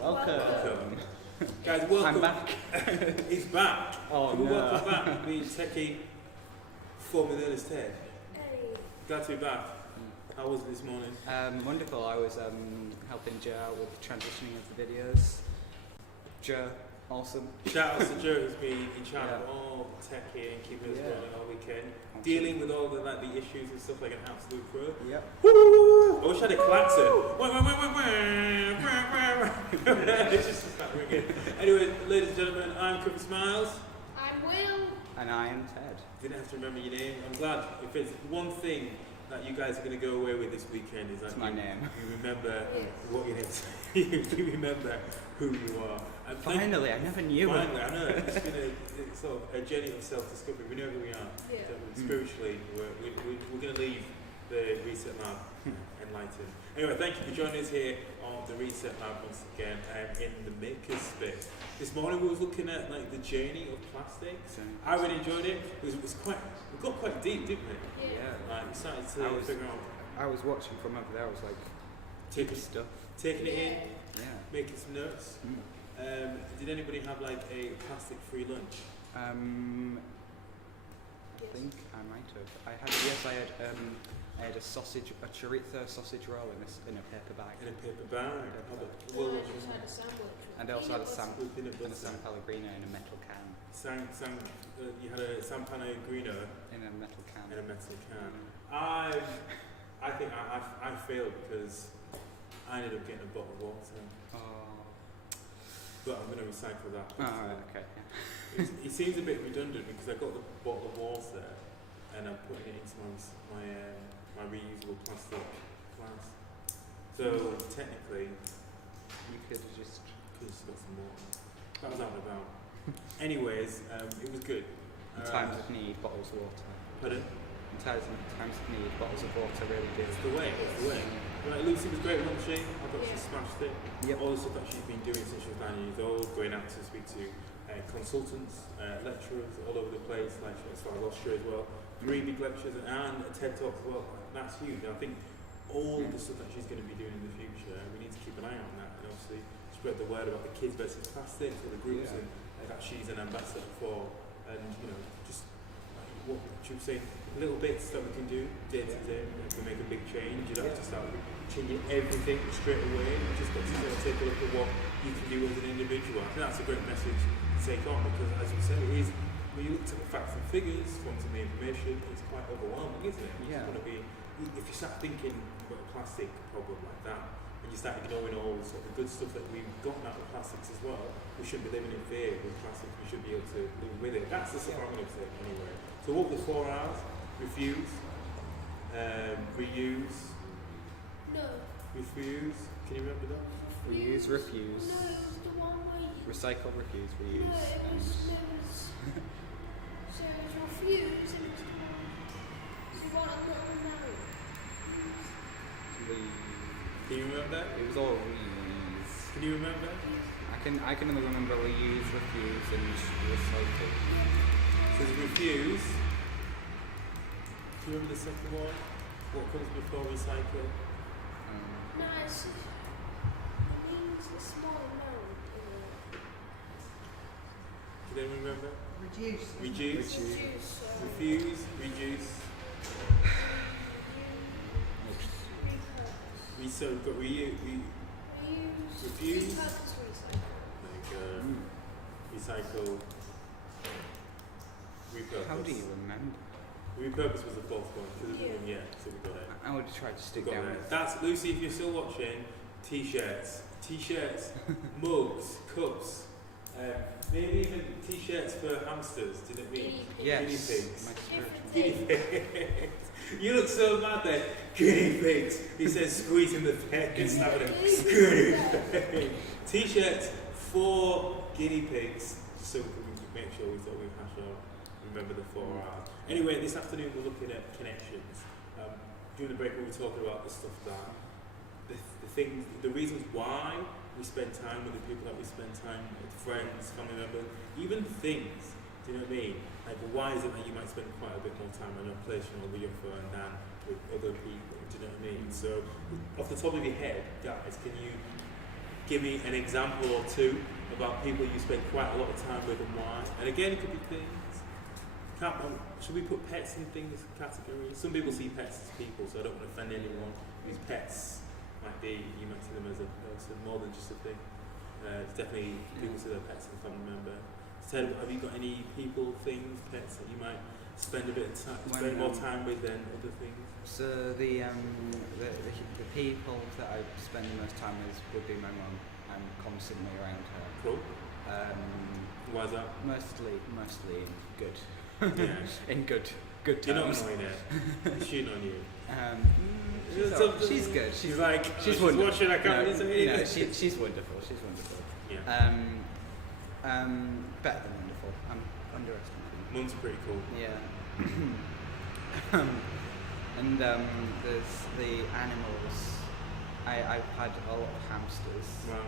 Welcome. Guys, welcome. I'm back. He's back. Oh, People, no. welcome back. Me, Techie, formerly known as Ted. Hey. Glad to be back. How was it this morning? Wonderful. I was helping Joe out with transitioning of the videos. Joe, awesome. Shout out to Joe who's been in charge Yeah. of all Techie and keeping us Yeah. running all weekend. Awesome. Dealing with all the issues and stuff like an absolute pro. Yep. Woo! I wish I had a klaxon. It's just that ringing. Anyway, ladies and gentlemen, I'm Chris Miles. I'm Will. And I am Ted. Didn't have to remember your name. I'm glad. If it's one thing that you guys are going to go away with this weekend is that It's my name. you remember Yes. what your name is. You remember who you are. And Finally, I never knew finally, it. I know. It's been a sort of a journey of self-discovery. We know who we are. Yeah. So spiritually, we're going to leave the Reset Lab enlightened. Anyway, thank you for joining us here on the Reset Lab once again in the maker's space. This morning we was looking at like the journey of plastics. I really enjoyed it. We got quite deep, didn't we? Yeah. Like we started to figure out I was watching from over there. I was like, taking stuff. it in, Yeah. making some notes. Did anybody have like a plastic-free lunch? I think I might have. I had a chorizo sausage roll in a paper bag. In a paper bag. Well, I just had a sandwich. And I also had a San With peanut butter. Pellegrino in a metal can. You had a San Pellegrino In a metal can. in a metal can. I think I failed because I ended up getting a bottle of water. Oh. But I'm going to recycle that. Oh, okay. Yeah. It seems a bit redundant because I got the bottle of water and I'm putting it into my reusable plastic glass. So technically, You could have just. could have just got some water. That was out and about. Anyways, it was good. In times of need, bottles of water. Pardon? In times of need, bottles of water really do. It's the way. Right, Lucy was great with lunching. I thought she smashed it. Yep. All the stuff that she's been doing since she was 9 years old, going out to speak to consultants, lecturers all over the place, like as far as Austria as well. 3 big lectures and a TED Talk as well. That's huge. I think all the stuff that she's going to be doing in the future, we need to keep an eye on that and obviously spread the word about the kids versus plastics or the groups and that she's an ambassador for. And just what she was saying, little bits that we can do day to day that can make a big change. You don't have to start changing everything straight away. You just got to take a look at what you can do as an individual. I think that's a great message to take on because, as you said, it is when you look at the facts and figures, quantum information, it's quite overwhelming, isn't it? Yeah. If you start thinking about a plastic problem like that, and you start ignoring all the sort of good stuff that we've gotten out of plastics as well, we shouldn't be living in fear with plastics. We should be able to live with it. That's the stuff I'm going to say anyway. So what were the 4 R's? Refuse, reuse, No. refuse. Can you remember that? Reuse, refuse. No, it was the one where you. Recycle, refuse, No, reuse. it was. So it was refuse and it was the one. So what I'm not married. Can you remember that? It was all reuse. Can you remember? I can only remember reuse, refuse, and recycle. So there's refuse. Do you remember the second one? What comes before recycle? No, it means a small amount. Do you remember? Reduce. Reduce. Reduce. Refuse. Reduce. So we've got reuse. Reuse. Refuse. Repurpose, recycle. Like recycle. Repurpose. How do you remember? Repurpose was the fourth one because Yeah. yeah, so we got it. I would try to stick Got down it. with. That's Lucy. If you're still watching, t-shirts, mugs, cups, maybe even t-shirts for hamsters. Did it mean? Yes. Guinea pigs. My spiritual. Guinea pigs. You look so mad there. Guinea pigs. He says squeezing the face. Guinea pig. T-shirts for guinea pigs. So we can make sure we hash out. Remember the 4 R's. Anyway, this afternoon we're looking at connections. During the break we were talking about the stuff that, the reasons why we spend time with the people that we spend time with, friends, family members, even things. Do you know what I mean? Like, why is it that you might spend quite a bit more time on a place, with your phone than with other people? Do you know what I mean? So, off the top of your head, guys, can you give me an example or two about people you spend quite a lot of time with and why. And again, it could be things. Should we put pets in things categories? Some people see pets as people, so I don't want to offend anyone whose pets might be, you might see them as a person more than just a thing. It's definitely people see their pets as a family member. Ted, have you got any people, things, pets that you might spend a bit of time, spend more time with than other things? So the people that I spend the most time with would be my mum. I'm constantly around her. Cool. Why is that? Mostly in good. Yeah. In good terms. You're not annoying her. She's on you. She's good. She's like, she's wonderful. Watching. I can't really say no, anything. she's wonderful. She's wonderful. Yeah. Better than wonderful. I'm underestimating. Mum's pretty cool. Yeah. And there's the animals. I've had a lot of hamsters. Wow.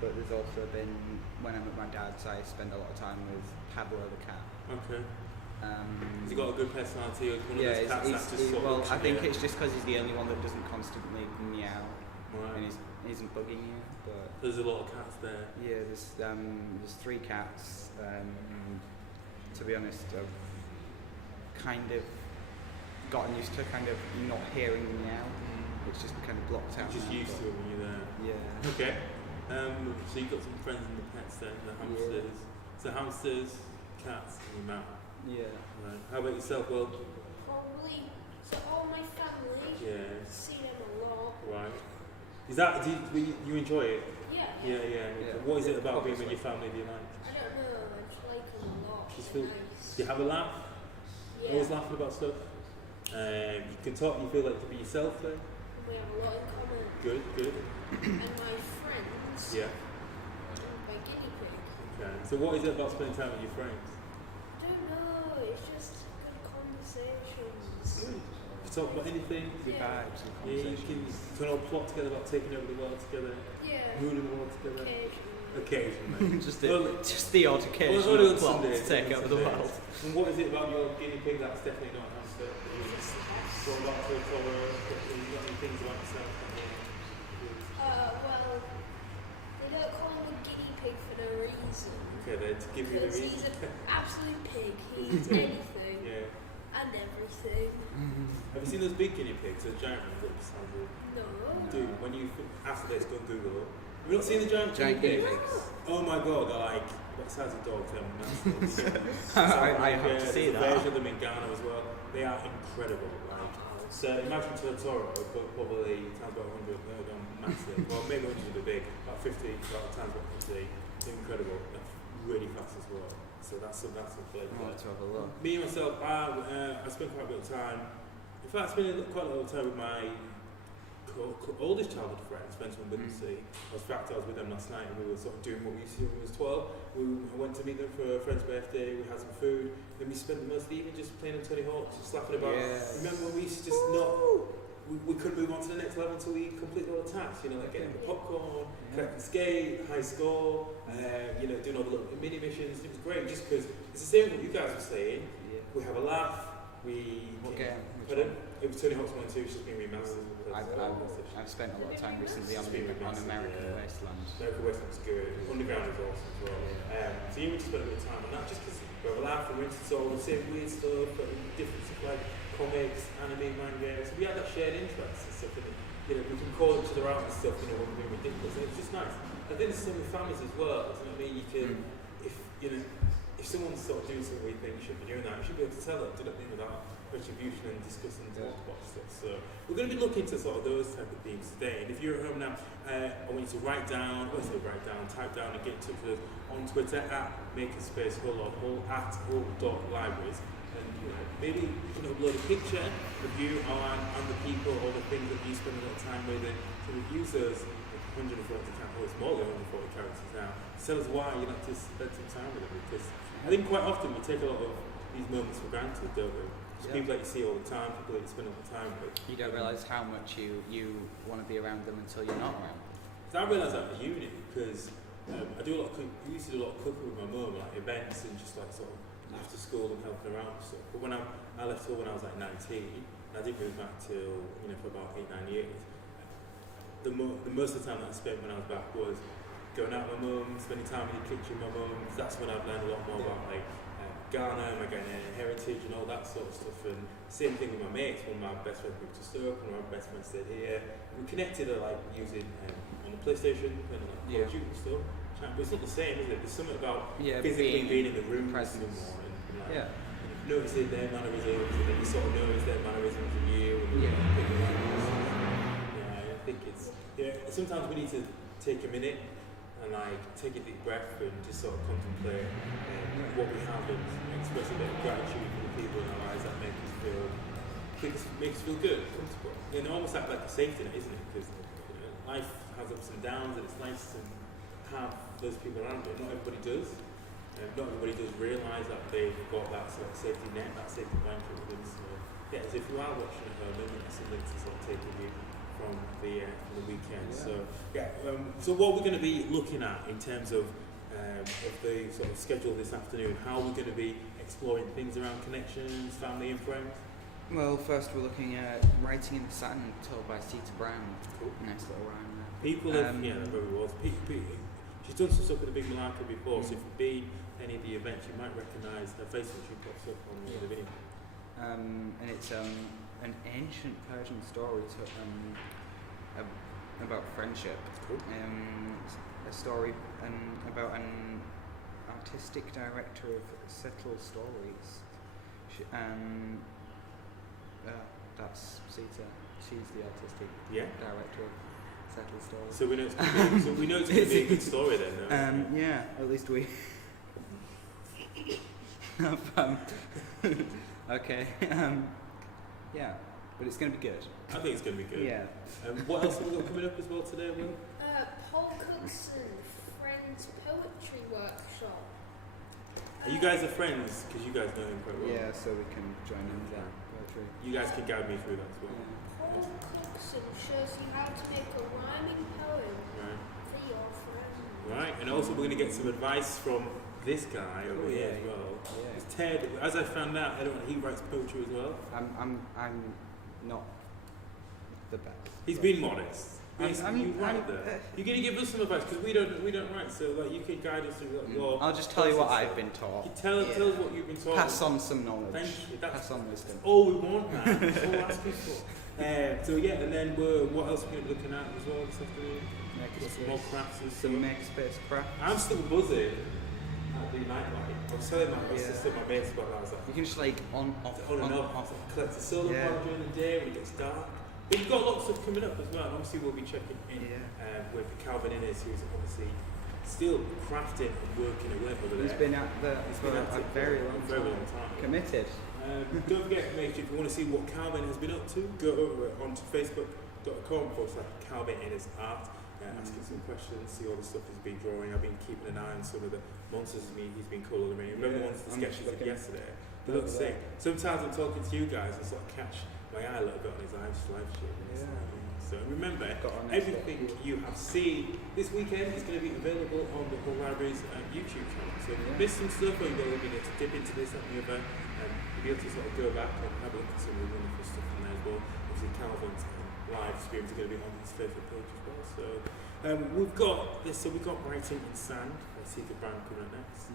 But there's also been, when I'm at my dad's, I spend a lot of time with Pablo the cat. Okay. Has he got a good personality? Or one of those cats that's just sort of I think it's just because he's the only one that doesn't constantly meow. Right. And he isn't bugging you. But there's a lot of cats there. yeah, there's 3 cats. To be honest, I've kind of gotten used to kind of not hearing them meow. It's just kind of blocked out. You're just used to it when you're there. Yeah. Okay. So you've got some friends in the pets then, the hamsters. Yeah. So hamsters, cats, and your mouth. Yeah. Right. How about yourself, Will? Probably. So all my family. Yeah. See them a lot. Right. Is that, you enjoy it? Yeah. Yeah. What is it about being with your family do you like? I don't know. I just like them a lot. Just They're feel, nice. do you have a laugh? Yeah. Always laughing about stuff? You can talk, you feel like to be yourself then? We have a lot in common. Good. And my friends. Yeah. My guinea pig. Okay. So what is it about spending time with your friends? I don't know. It's just good conversations. Good. You talk about anything? Good Yeah. vibes and Yeah, you conversations. can all plot together about taking over the world together, Yeah. ruling the world together. Occasionally. Occasionally. just the odd occasion Only on plot Sundays, to take only over the Sundays. world. And what is it about your guinea pig that's definitely not a hamster? It's the best. What about to follow? You got any things about yourself? Well, they don't call him a guinea pig for no reason. Okay, then to give you the Because he's reason. an absolute pig. He eats anything Yeah. and everything. Have you seen those big guinea pigs? Those giant ones that just sound good. No. Dude, when you after this, go and Google it. Have you not seen the giant Giant guinea pigs? pigs. Oh my god, they're like about the size of dogs. They're massive. I have to see there's that. a version of them in Ghana as well. They are incredible. Like, so imagine Totoro, but probably times about 100. They're gone massive. Well, maybe 100 would be big. About 50, about times about 50. They're incredible. They're really fast as well. So that's some flavour. I want to have a look. Me myself, I spend quite a bit of time. In fact, I spend quite a lot of time with my oldest childhood friends, spent some with them. See, I was with them last night, and we were sort of doing what we used to do when we was 12. I went to meet them for a friend's birthday. We had some food. Then we spent most of the evening just playing on Tony Hawk, just laughing about. Yes. Remember when we used to just not. We couldn't move on to the next level until we completed all the tasks, like getting the popcorn, collecting skate, high score, doing all the little mini missions. It was great just because it's the same what you guys were saying. Yeah. We have a laugh, What game? Which Pardon? one? It was Tony Hawk's 1 and 2, it's just been remastered. I've spent a lot of time recently on American Wasteland. American Wasteland was good. Underground was awesome as well. So you would just spend a bit of time on that just because we have a laugh and we're into all the same weird stuff, but different stuff like comics, anime, manga. So we had that shared interest and stuff. And, we can call each other out and stuff, when we're being ridiculous. And it's just nice. I think it's some with families as well. You know what I mean? You can, if someone's sort of doing something we think you should be doing that, you should be able to tell it, do you know what I mean, without retribution and discussing about stuff. So we're going to be looking to sort of those type of themes today. And if you're at home now, I want you to type down and get in touch with us on Twitter at makerspacehull or at hull.libraries. And maybe you can upload a picture of you and the people or the things that you spend a lot of time with. And so we've used those 140 characters, it's more than 140 characters now. Tell us why you like to spend some time with them, because I think quite often we take a lot of these moments for granted, don't we? Just people that you see all the time, people that you spend all the time with. You don't realise how much you want to be around them until you're not around. So I realised that at uni because I do a lot of we used to do a lot of cooking with my mum, like events and just like sort of after school and helping around and stuff. But when I left school when I was like 19, and I didn't move back till for about 8-9 years. the most of the time that I spent when I was back was going out with my mum, spending time in the kitchen with my mum. That's when I've learned a lot more about like Ghana, my Ghanaian heritage and all that sort of stuff. And same thing with my mates. One of my best friends moved to Stoke, one of my best friends stayed here. We connected like using on the PlayStation, playing like Call of Duty and stuff. But it's not the same, is it? There's something about physically being in the room with someone and like, noticing their mannerisms, and then you sort of notice their mannerisms in you. And I think it's sometimes we need to take a minute and like take a deep breath and just sort of contemplate what we have and express a bit of gratitude for the people in our lives that make us feel good, comfortable. And almost act like a safety net, isn't it? Because life has ups and downs, and it's nice to have those people around you. Not everybody does. Not everybody does realise that they've got that sort of safety net, that safety blanket with them. So as if you are watching at home, maybe that's something to sort of take with you from the weekend. So what we're going to be looking at in terms of the sort of schedule this afternoon, how we're going to be exploring things around connections, family and friends. Well, first we're looking at Writing in the Sand, told by Sita Brown. Cool. Nice little rhyme there. People have, that very was. She's done some stuff with the Big Malacca before, so if you've been any of the events, you might recognise her face when she pops up on the video. And it's an ancient Persian story about friendship. Cool. A story about an artistic director of Settle Stories. That's Sita. She's the artistic director of Settle Stories. So we know it's going to be a good story then. No? Yeah, at least we. Okay. Yeah, but it's going to be good. I think it's going to be good. Yeah. What else have we got coming up as well today, Will? Paul Cookson Friends Poetry Workshop. You guys are friends because you guys know him quite well. Yeah, so we can join in that poetry. You guys can guide me through that as well. Paul Cookson shows you how to make a rhyming poem for your friends. Right, and also we're going to get some advice from this guy over here as well. Yeah. It's Ted. As I found out, he writes poetry as well. I'm not the best. He's been modest. You're going to give us some advice because we don't write, so like you can guide us through your. I'll just tell you what I've been taught. Tell us what you've been taught. Pass on some knowledge. Thank you. Pass on wisdom. All we want, man. That's all we're asking for. And then what else are we going to be looking at as well this afternoon? Some more crafts and stuff. Some makerspace crafts. I'm still buzzing at the nightlight. I was telling my sister, my mates about that. I was like, you can just like on and off. Collect the solar power during the day when it gets dark. But you've got lots of coming up as well. And obviously, we'll be checking in with Calvin Innes, who's obviously still crafting and working away over there. He's been at a very long time. Committed. Don't forget, mate, if you want to see what Calvin has been up to, go over onto facebook.com/Calvin Innes Art. Asking some questions, see all the stuff he's been drawing. I've been keeping an eye on some of the monsters he's been colouring. Remember the ones, the sketches of yesterday? They look sick. Sometimes I'm talking to you guys, I sort of catch my eye a little bit on his live stream. So remember, everything you have seen this weekend is going to be available on the Hull Library's YouTube channel. So if you missed some stuff or you're going to need to dip into this, that and the other, you'll be able to sort of go back and have a look at some of the wonderful stuff in there as well. Obviously Calvin's live streams are going to be on his Facebook page as well. So we've got this. So we've got Writing in Sand. I see the brand coming up next.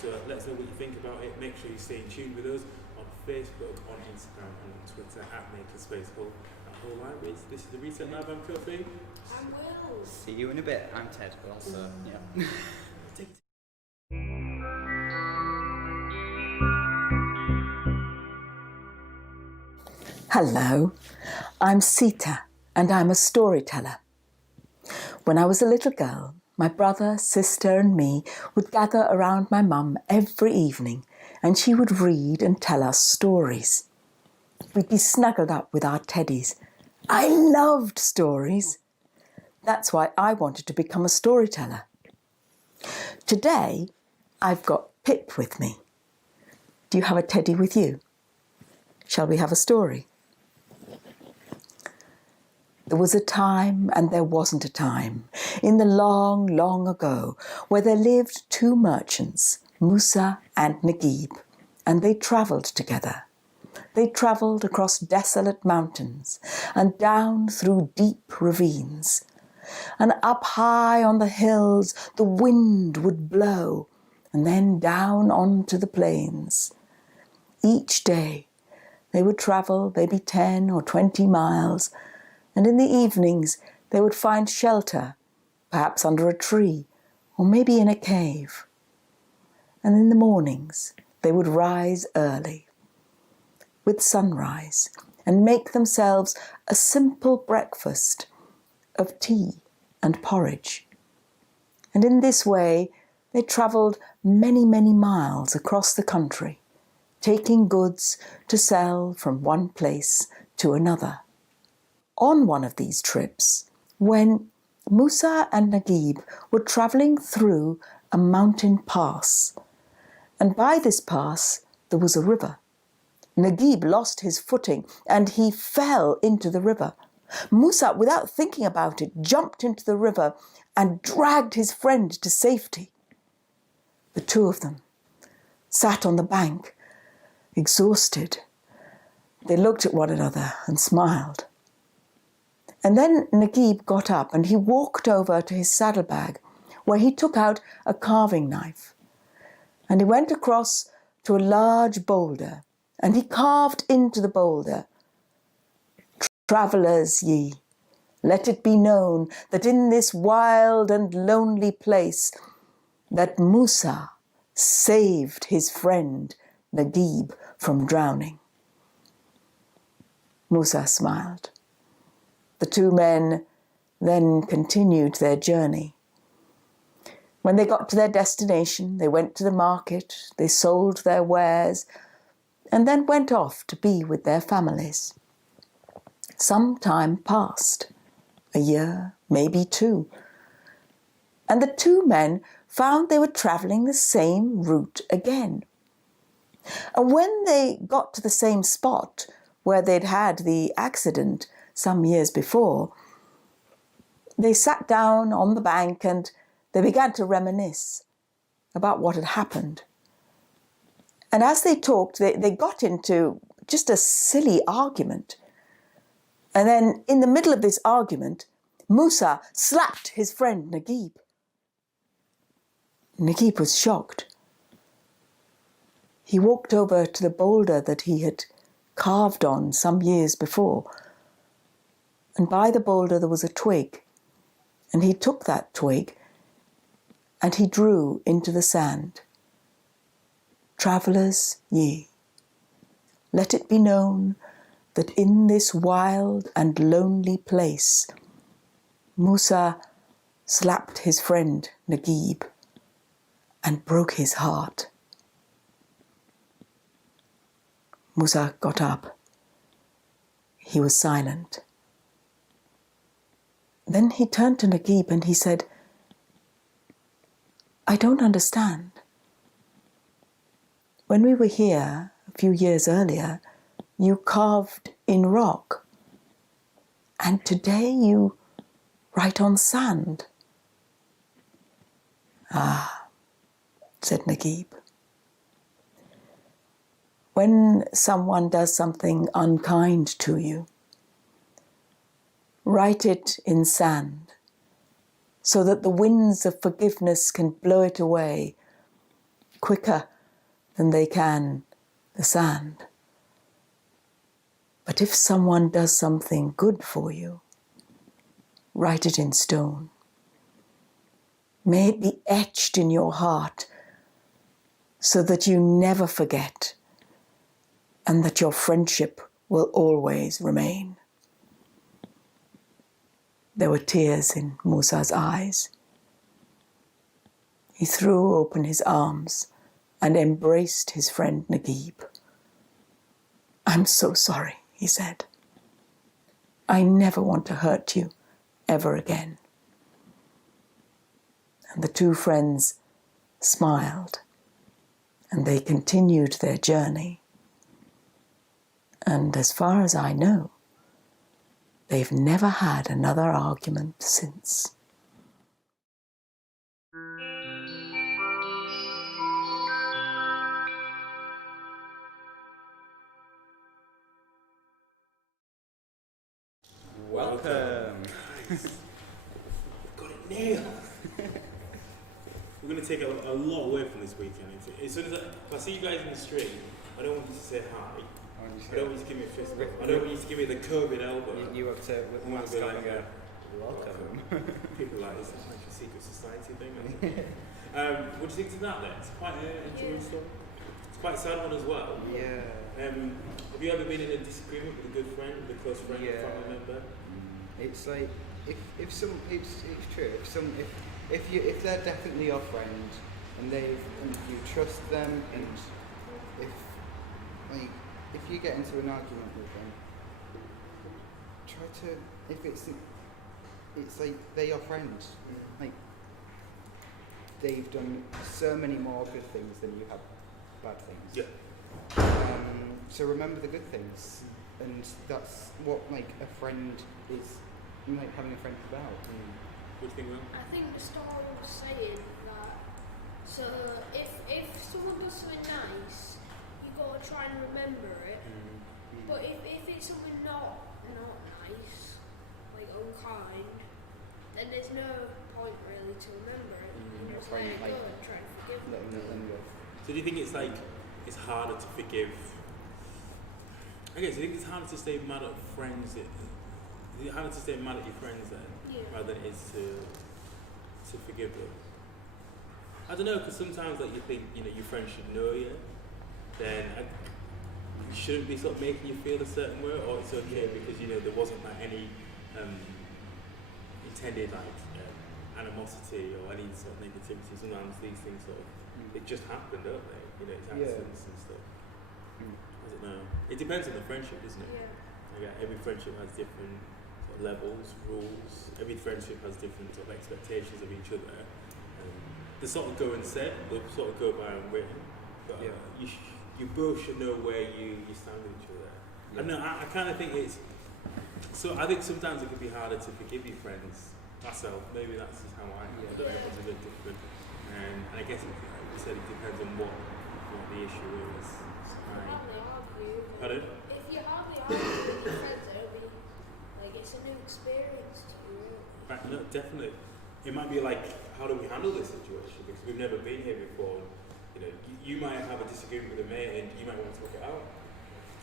So let us know what you think about it. Make sure you stay in tune with us on Facebook, on Instagram, and on Twitter @Makerspace Hull at Hull Libraries. This is the Reset Lab. I'm Kofi. I'm Will. See you in a bit. I'm Ted. Also, Hello, I'm Sita and I'm a storyteller. When I was a little girl, my brother, sister and me would gather around my mum every evening and she would read and tell us stories. We'd be snuggled up with our teddies. I loved stories. That's why I wanted to become a storyteller. Today, I've got Pip with me. Do you have a teddy with you? Shall we have a story? There was a time and there wasn't a time, in the long, long ago, where there lived two merchants, Musa and Naguib, and they travelled together. they travelled across desolate mountains and down through deep ravines. And up high on the hills the wind would blow, and then down onto the plains. Each day they would travel maybe 10 or 20 miles, and in the evenings they would find shelter, perhaps under a tree, or maybe in a cave. And in the mornings they would rise early, with sunrise, and make themselves a simple breakfast of tea and porridge. And in this way they travelled many, many miles across the country, taking goods to sell from one place to another. On one of these trips, when Musa and Naguib were travelling through a mountain pass, and by this pass there was a river. Naguib lost his footing and he fell into the river. Musa, without thinking about it, jumped into the river and dragged his friend to safety. The two of them sat on the bank, exhausted. They looked at one another and smiled. And then Naguib got up and he walked over to his saddlebag, where he took out a carving knife. And he went across to a large boulder, and he carved into the boulder, "Travellers ye, let it be known that in this wild and lonely place that Musa saved his friend Naguib from drowning." Musa smiled. The two men then continued their journey. When they got to their destination, they went to the market, they sold their wares, and then went off to be with their families. Some time passed, a year, maybe two, and the two men found they were travelling the same route again. And when they got to the same spot where they'd had the accident some years before, they sat down on the bank and they began to reminisce about what had happened. And as they talked, they got into just a silly argument. And then in the middle of this argument, Musa slapped his friend Naguib. Naguib was shocked. He walked over to the boulder that he had carved on some years before. And by the boulder there was a twig. And he took that twig and he drew into the sand, "Travellers ye, let it be known that in this wild and lonely place, Musa slapped his friend Naguib and broke his heart." Musa got up. He was silent. Then he turned to Naguib and he said, "I don't understand. When we were here a few years earlier, you carved in rock, and today you write on sand." "Ah," said Naguib. "When someone does something unkind to you, write it in sand so that the winds of forgiveness can blow it away quicker than they can the sand. But if someone does something good for you, write it in stone. May it be etched in your heart so that you never forget and that your friendship will always remain." There were tears in Musa's eyes. He threw open his arms and embraced his friend Naguib. "I'm so sorry," he said. "I never want to hurt you ever again." And the two friends smiled and they continued their journey. And as far as I know, they've never had another argument since. going to take a lot away from this weekend. As soon as if I see you guys in the street, I don't want you to say hi. I don't want you to give me a fist bump. I don't want you to give me the COVID elbow. You have to with I'm mask gonna on be and go, like, welcome. People are like, is this like a secret society thing? What do you think to that then? It's quite an enjoyable story. It's quite a sad one as well. Yeah. Have you ever been in a disagreement with a good friend, with a close friend, or family member? It's like if some it's true. If they're definitely your friend and you trust them, and if you get into an argument with them, try to, if it's like they're your friends. Like they've done so many more good things than you have bad things. Yeah. So remember the good things, and that's what like a friend is, like having a friend about. What do you think, Will? I think the story was saying that, so if someone does something nice, you got to try and remember it. But if it's something not nice, like unkind, then there's no point really to remember it. You just let it go and try and forgive them. So do you think it's like it's harder to forgive? Okay, so you think it's harder to stay mad at friends? Is it harder to stay mad at your friends then, rather than it is to forgive them? I don't know, because sometimes like you think your friends should know you, then you shouldn't be sort of making you feel a certain way, or it's okay because there wasn't like any intended like animosity or any sort of negativity. Sometimes these things sort of it just happened, don't they? It's accidents and stuff. I don't know. It depends on the friendship, doesn't it? Like, every friendship has different sort of levels, rules. Every friendship has different sort of expectations of each other. They sort of go unsaid, they sort of go by unwritten. But you both should know where you stand with each other. I know. I kind of think it's. So I think sometimes it can be harder to forgive your friends. Myself, maybe that's just how I am. I don't know, it's a bit different. And I guess like you said, it depends on what the issue is. Pardon? If you hardly argue with your friends, it'll be like it's a new experience to you. Right, no, definitely. It might be like, how do we handle this situation? Because we've never been here before. You might have a disagreement with a mate, and you might want to talk it out.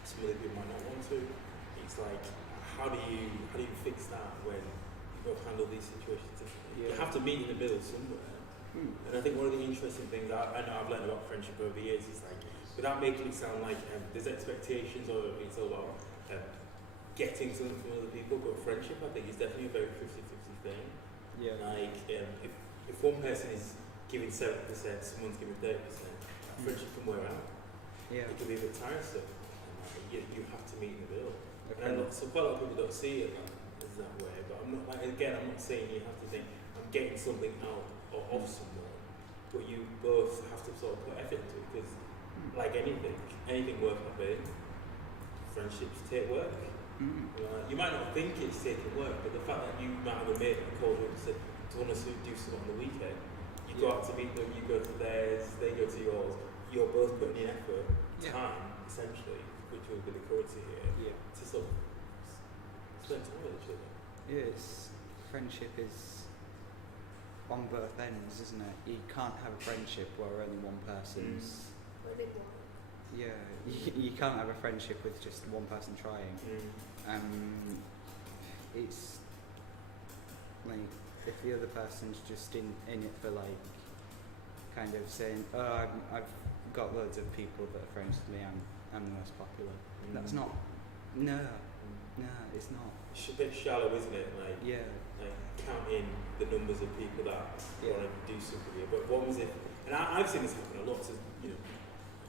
Some other people might not want to. It's like, how do you fix that when you both handle these situations differently? You have to meet in the middle somewhere. And I think one of the interesting things I know I've learned about friendship over the years is like, without making it sound like there's expectations or it's all about getting something from other people, but friendship I think is definitely a very 50-50 thing. Yeah. Like if one person is giving 70%, someone's giving 30%, friendship can wear out. Yeah. It can be a bit tiresome. You have to meet in the middle. Okay. And so quite a lot of people don't see it as that way. But I'm not I'm not saying you have to think I'm getting something out or off someone, but you both have to sort of put effort into it because, like anything worth having, friendships take work. You might not think it's taking work, but the fact that you might have a mate that called you and said, "Do you want us to do something on the weekend?" You go out to meet them, you go to theirs, they go to yours. You're both putting in effort, time essentially, which will be the currency here. To sort of spend time with each other. Yeah, friendship is on both ends, isn't it? You can't have a friendship where only one person's. Yeah, you can't have a friendship with just one person trying. It's like if the other person's just in it for like kind of saying, oh, I've got loads of people that are friends with me, I'm the most popular. That's not. No, it's not. It's a bit shallow, isn't it? Like counting the numbers of people that want to do something with you. But what was it? And I've seen this happen a lot. So,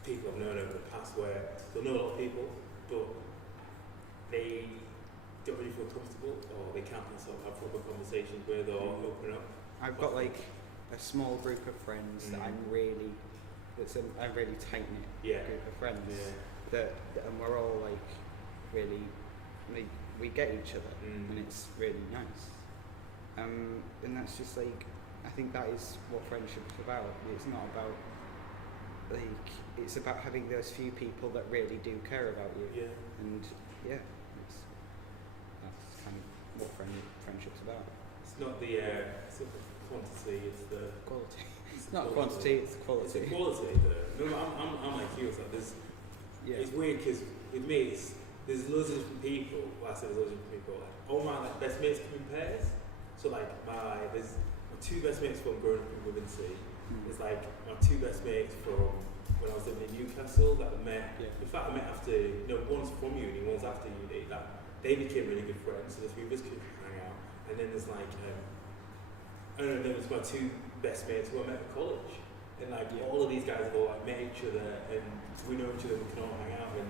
people I've known over the past where they'll know a lot of people, but they don't really feel comfortable, or they can't sort of have proper conversations with or open up. I've got like a small group of friends that it's a really tight knit group of friends and we're all like really we get each other and it's really nice. And that's just like, I think that is what friendship is about. It's not about like, it's about having those few people that really do care about you. And that's kind of what friendship's about. It's not the quantity, it's the quality. It's It's not quantity, it's quality. It's a quality. No, I'm like you. It's like it's weird because with me, there's loads of different people. Well, I say there's loads of different people. Like, all my best mates come in pairs. So like there's my two best mates from growing up in Wimensey. There's like my two best mates from when I was living in Newcastle that I met. Yeah. In fact, I met after, one's from uni, one's after uni. That they became really good friends. So the three of us could hang out. And then there's like, then there's my two best mates who I met at college. And like all of these guys have all like met each other, and we know each other. We can all hang out. And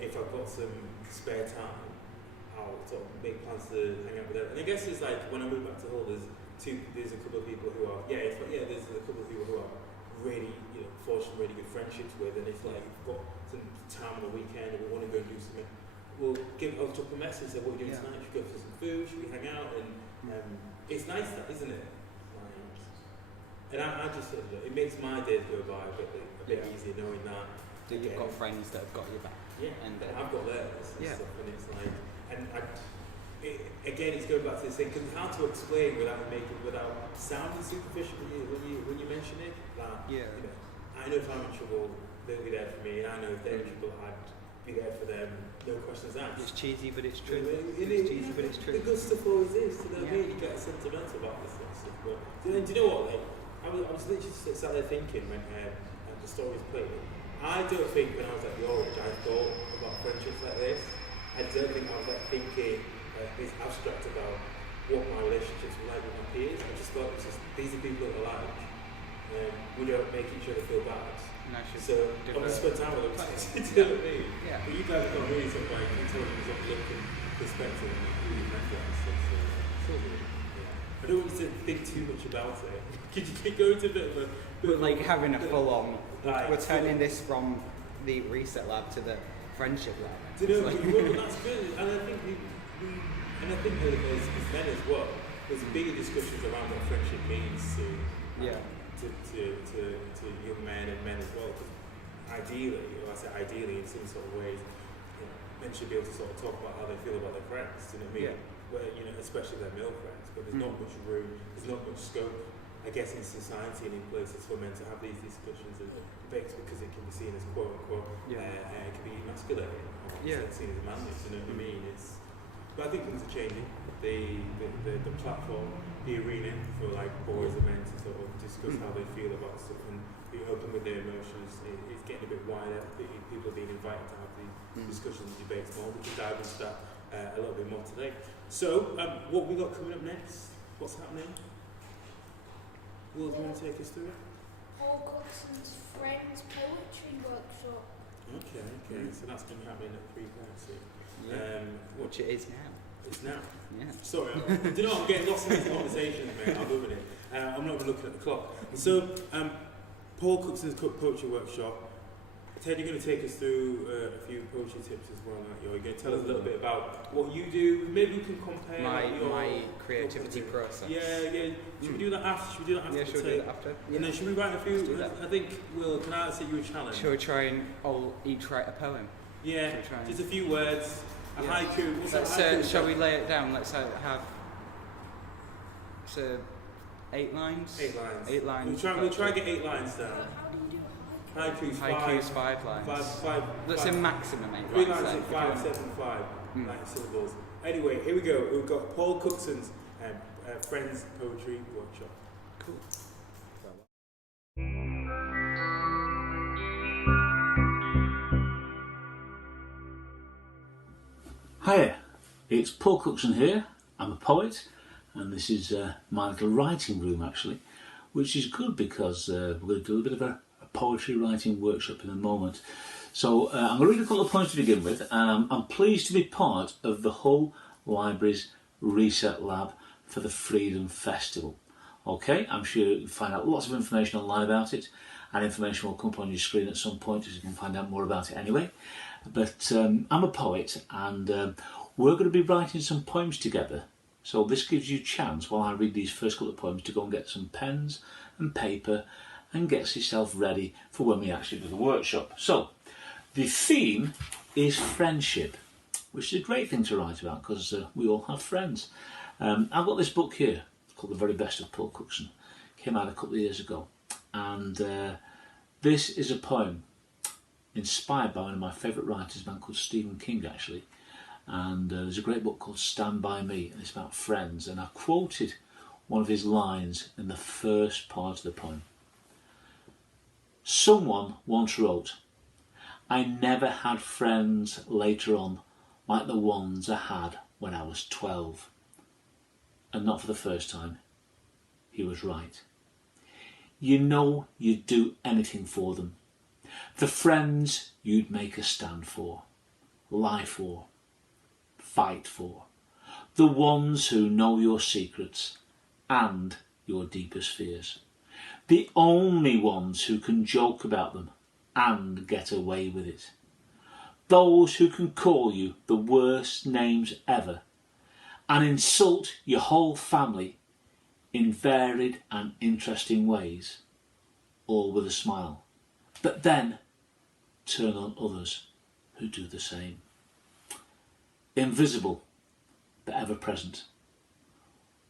if I've got some spare time, I'll sort of make plans to hang out with them. And I guess it's like when I moved back to Hull, there's a couple of people who are there's a couple of people who are really forged some really good friendships with, and if like we've got some time on the weekend and we want to go and do something, I'll drop a message and say, what are you doing tonight? Should we go for some food? Should we hang out? And it's nice, that, isn't it? And I just it makes my days go by a bit easier knowing that you've got friends that have got your back. Yeah, and I've got theirs and stuff, and it's like, again, it's going back to this thing, because it's hard to explain without sounding superficial when you mention it. I know if I'm in trouble, they'll be there for me, and I know if they're in trouble, I'd be there for them. No questions asked. It's cheesy, but it's true. It's cheesy, but it's true. The good stuff always is. So they'll really get sentimental about this sort of stuff. But do you know what? Like, I was literally sat there thinking when the stories played. I don't think when I was at your age I thought about friendships like this. I don't think I was like thinking this abstract about what my relationships were like with my peers. I just thought these are people that are like, we don't make each other feel bad. So I'm going to spend time with them. Do you know what I mean? Yeah. But you guys have got really sort of like intelligent sort of look and perspective and really met that and stuff. So I don't want you to think too much about it. Could you go into a bit of a... We're like having a full-on... We're turning this from the reset lab to the friendship lab. Do you know, well, that's good. And I think that as men as well, there's bigger discussions around what friendship means to young men and men as well. Because ideally, or I say ideally in some sort of ways, men should be able to sort of talk about how they feel about their friends. Do you know what I mean? Yeah. Where, especially their male friends. But there's not much room, there's not much scope, I guess, in society and in places for men to have these discussions and debates, because it can be seen as quote unquote, it can be emasculating, or seen as manly. Do you know what I mean? But I think things are changing. The platform, the arena for like boys and men to sort of discuss how they feel about stuff and be open with their emotions is getting a bit wider. People are being invited to have these discussions and debates more. We can dive into that a little bit more today. So, what we got coming up next? What's happening? Will you want to take us through it? Paul Coxon's Friends Poetry Workshop. Okay. So that's been happening at 3:30. Which it is now. It's now. Yeah. Sorry, do you know what? I'm getting lost in these conversations, mate. I'm loving it. I'm not even looking at the clock. So, Paul Coxon's Poetry Workshop. Ted, you're going to take us through a few poetry tips as well, aren't you? You're going to tell us a little bit about what you do. Maybe we can compare my creativity process. Yeah. Should we do that after? Should we do that after? Yeah, should we do that after? And then should we write a few? I think can I set you a challenge? Shall we try and each write a poem? Yeah, just a few words. A haiku. What's Let's, a haiku? Shall we lay it down? Let's have 8 lines. 8 lines. 8 lines. We'll try and get 8 lines down. How do you do a haiku? Haiku's 5 lines. Five. Let's say maximum 8 3 lines. lines at 5, 7, 5 syllables. Anyway, here we go. We've got Paul Coxon's Friends Poetry Workshop. Cool. Hiya, it's Paul Coxon here. I'm a poet, and this is my little writing room actually, which is good because we're going to do a bit of a poetry writing workshop in a moment. So I'm going to read a couple of poems to begin with, and I'm pleased to be part of the Hull Library's Reset Lab for the Freedom Festival. Okay, I'm sure you'll find out lots of information online about it, and information will come up on your screen at some point, so you can find out more about it anyway. But I'm a poet, and we're going to be writing some poems together. So this gives you a chance, while I read these first couple of poems, to go and get some pens and paper and get yourself ready for when we actually do the workshop. So the theme is friendship, which is a great thing to write about because we all have friends. I've got this book here called The Very Best of Paul Coxon. Came out a couple of years ago, And this is a poem inspired by one of my favourite writers, a man called Stephen King actually. And there's a great book called Stand By Me, and it's about friends. And I quoted one of his lines in the first part of the poem. Someone once wrote, I never had friends later on like the ones I had when I was 12. And not for the first time. He was right. You know you'd do anything for them. The friends you'd make a stand for, lie for, fight for. The ones who know your secrets and your deepest fears. The only ones who can joke about them and get away with it. Those who can call you the worst names ever and insult your whole family in varied and interesting ways, all with a smile, but then turn on others who do the same. Invisible, but ever present.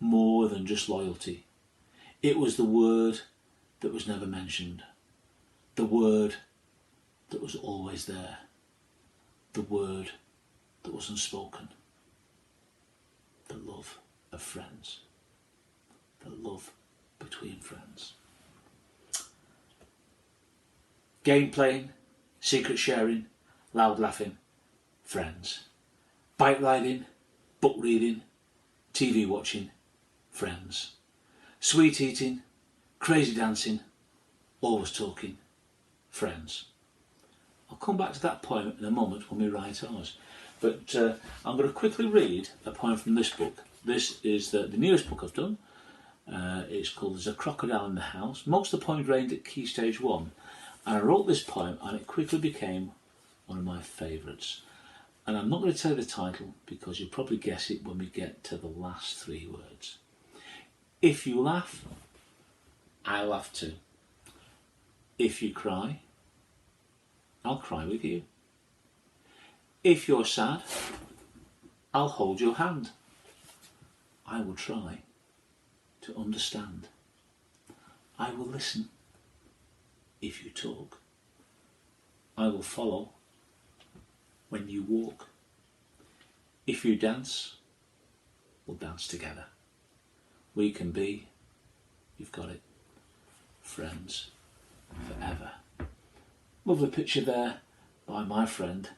More than just loyalty. It was the word that was never mentioned. The word that was always there. The word that was unspoken. The love of friends. The love between friends. Game playing, secret sharing, loud laughing, friends. Bike riding, book reading, TV watching, friends. Sweet eating, crazy dancing, always talking, friends. I'll come back to that poem in a moment when we write ours. But I'm going to quickly read a poem from this book. This is the newest book I've done. It's called There's a Crocodile in the House. Most of the poems reigned at Key Stage 1. And I wrote this poem and it quickly became one of my favourites. And I'm not going to tell you the title because you'll probably guess it when we get to the last 3 words. If you laugh, I laugh too. If you cry, I'll cry with you. If you're sad, I'll hold your hand. I will try to understand. I will listen if you talk. I will follow when you walk. If you dance, we'll dance together. We can be, you've got it, friends forever. Lovely picture there by my friend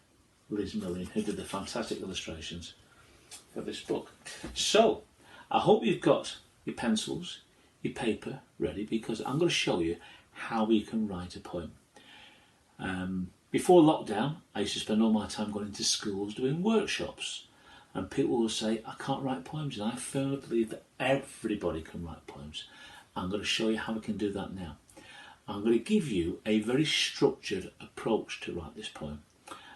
Liz Millin, who did the fantastic illustrations for this book. So, I hope you've got your pencils, your paper ready, because I'm going to show you how we can write a poem. Before lockdown, I used to spend all my time going into schools doing workshops, and people will say, I can't write poems, and I firmly believe that everybody can write poems. I'm going to show you how we can do that now. I'm going to give you a very structured approach to write this poem,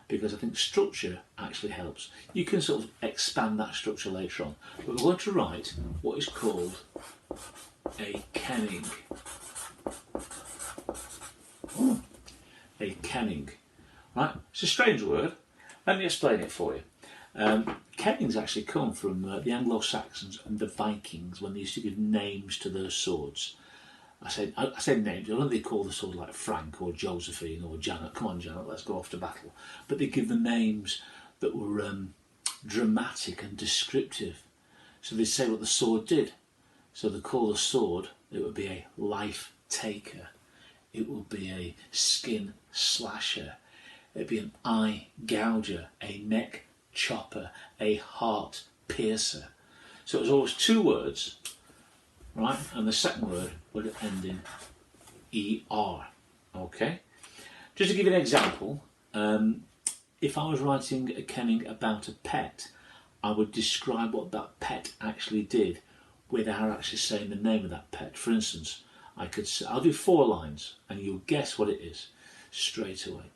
because I think structure actually helps. You can sort of expand that structure later on, but we're going to write what is called a kenning. A kenning. Right? It's a strange word. Let me explain it for you. Kennings actually come from the Anglo-Saxons and the Vikings when they used to give names to their swords. I said names. I don't think they call the sword like Frank or Josephine or Janet. Come on, Janet, let's go off to battle. But they give them names that were dramatic and descriptive. So they say what the sword did. So they call the sword, it would be a life taker. It would be a skin slasher. It'd be an eye gouger, a neck chopper, a heart piercer. So it was always 2 words, right? And the second word would end in ER. Okay? Just to give you an example, if I was writing a kenning about a pet, I would describe what that pet actually did without actually saying the name of that pet. For instance, I'll do 4 lines and you'll guess what it is straight away.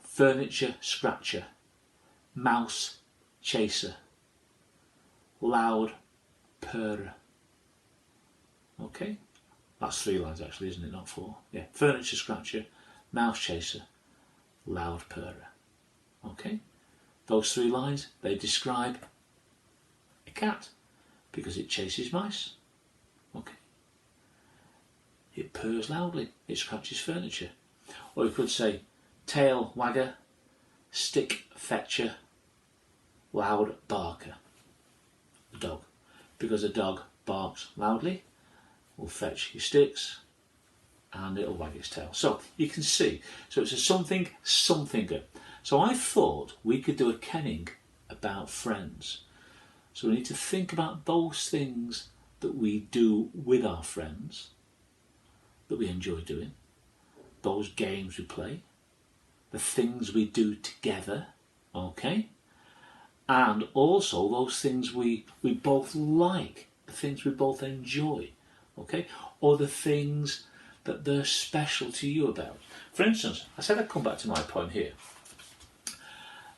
Furniture scratcher, mouse chaser, loud purrer. Okay? That's 3 lines actually, isn't it? Not 4. Yeah. Furniture scratcher, mouse chaser, loud purrer. Okay? Those 3 lines, they describe a cat because it chases mice. Okay? it purrs loudly, it scratches furniture. Or you could say tail wagger, stick fetcher, loud barker. A dog. Because a dog barks loudly, will fetch your sticks and it'll wag its tail. So you can see, so it's a something, somethinger. So I thought we could do a kenning about friends. So we need to think about those things that we do with our friends, that we enjoy doing, those games we play, the things we do together, okay? And also those things we both like, the things we both enjoy, okay? Or the things that they're special to you about. For instance, I said I'd come back to my point here.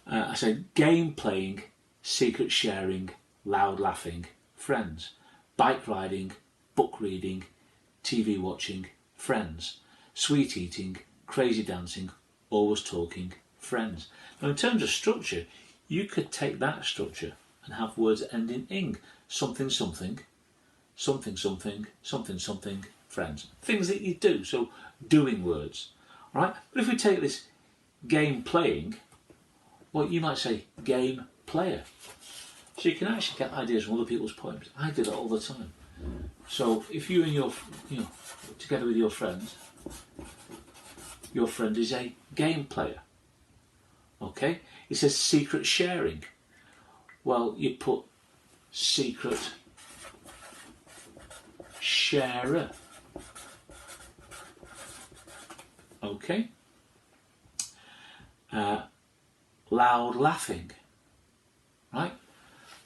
I said game playing, secret sharing, loud laughing, friends. Bike riding, book reading, TV watching, friends. Sweet eating, crazy dancing, always talking, friends. Now in terms of structure, you could take that structure and have words that end in ing. Something, something, something, something, something, something, friends. Things that you do, so doing words. All right? But if we take this game playing, well, you might say game player. So you can actually get ideas from other people's poems. I do that all the time. So if you and your, together with your friend is a game player. Okay? It says secret sharing. Well, you put secret sharer. Okay? Loud laughing. Right?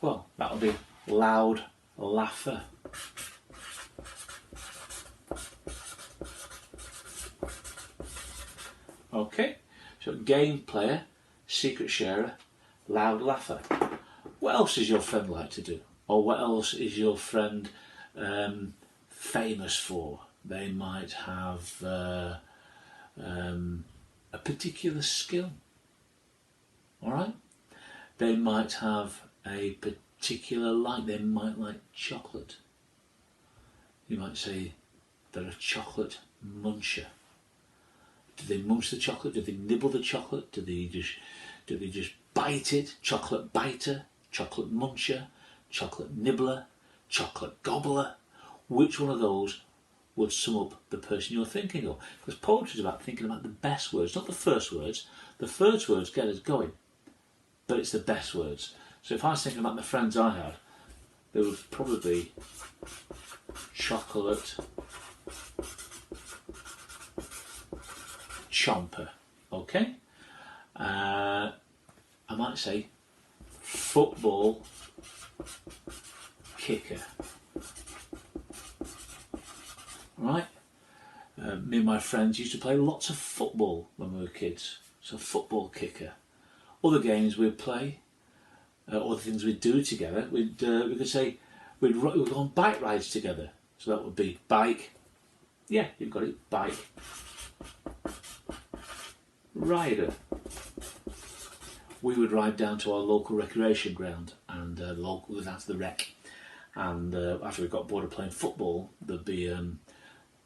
Well, that'll be loud laugher. Okay? So game player, secret sharer, loud laugher. What else does your friend like to do? Or what else is your friend famous for? They might have a particular skill. Alright? They might have a particular like. They might like chocolate. You might say they're a chocolate muncher. Do they munch the chocolate? Do they nibble the chocolate? Do they just bite it? Chocolate biter, chocolate muncher, chocolate nibbler, chocolate gobbler. Which one of those would sum up the person you're thinking of? Because poetry is about thinking about the best words, not the first words. The first words get us going, but it's the best words. So if I was thinking about the friends I had, there would probably be chocolate chomper, okay? I might say football kicker. Right? Me and my friends used to play lots of football when we were kids. So football kicker. Other games we'd play, other things we'd do together. We could say we'd go on bike rides together. So that would be bike. Yeah, you've got it. Bike. Rider. We would ride down to our local recreation ground and go down to the rec. And after we got bored of playing football, there'd be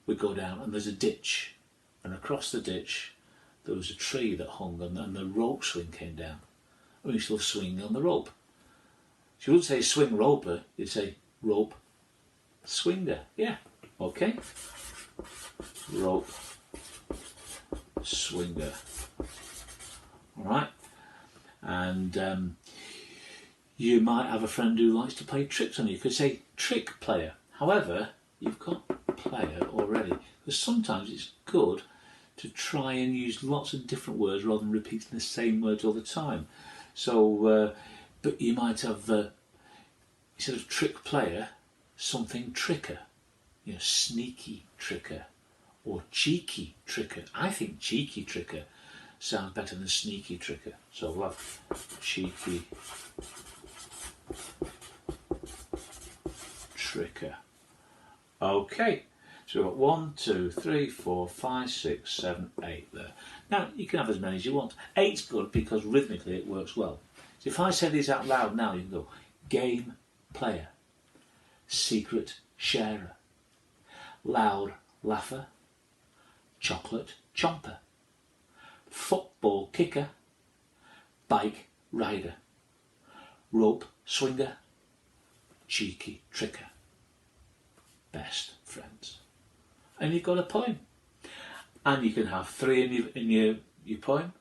we'd go down and there's a ditch, and across the ditch there was a tree that hung and the rope swing came down. And we used to swing on the rope. So you wouldn't say swing roper, you'd say rope swinger. Yeah, okay. Rope swinger. Alright. And you might have a friend who likes to play tricks on you. You could say trick player. However, you've got player already. Because sometimes it's good to try and use lots of different words rather than repeating the same words all the time. So, but you might have, instead of trick player, something tricker. You know, sneaky tricker or cheeky tricker. I think cheeky tricker sounds better than sneaky tricker. So we'll have cheeky tricker. Okay, so we've got 1, 2, 3, 4, 5, 6, 7, 8 there. Now you can have as many as you want. 8's good because rhythmically it works well. So if I say these out loud now, you can go game player, secret sharer, loud laugher, chocolate chomper, football kicker, bike rider, rope swinger, cheeky tricker. Best friends. And you've got a poem. And you can have 3 in your poem,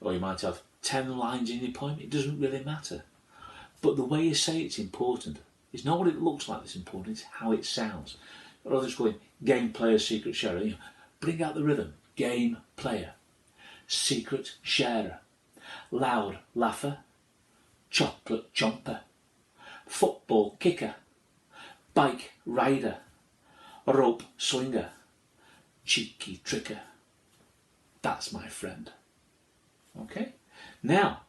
or you might have 10 lines in your poem. It doesn't really matter. But the way you say it's important. It's not what it looks like that's important, it's how it sounds. Rather than just going, game player, secret sharer. You know, bring out the rhythm. Game player, secret sharer, loud laugher, chocolate chomper, football kicker, bike rider, rope swinger, cheeky tricker. That's my friend. Okay? Now,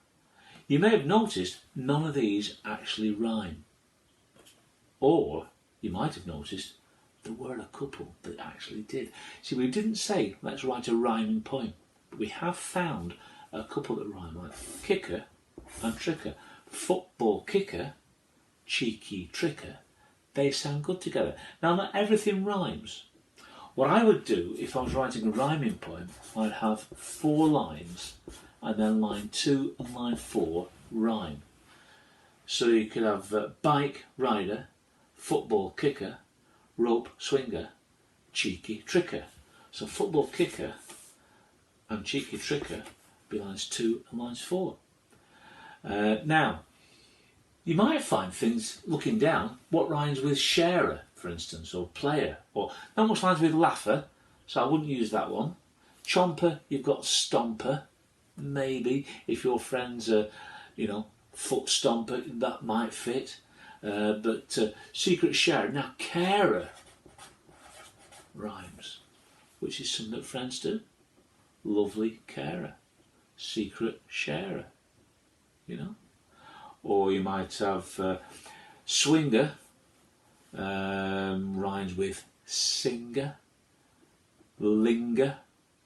you may have noticed none of these actually rhyme. Or you might have noticed there were a couple that actually did. See, we didn't say let's write a rhyming poem, but we have found a couple that rhyme, like kicker and tricker. Football kicker, cheeky tricker. They sound good together. Now, not everything rhymes. What I would do if I was writing a rhyming poem, I'd have 4 lines and then line 2 and line 4 rhyme. So you could have bike rider, football kicker, rope swinger, cheeky tricker. So football kicker and cheeky tricker be lines 2 and lines 4. Now, you might find things looking down, what rhymes with sharer, for instance, or player, or not much rhymes with laugher, so I wouldn't use that one. Chomper, you've got stomper, maybe, if your friend's a, foot stomper, that might fit. But secret sharer, now carer rhymes, which is something that friends do. Lovely carer, secret sharer, Or you might have swinger, rhymes with singer, linger,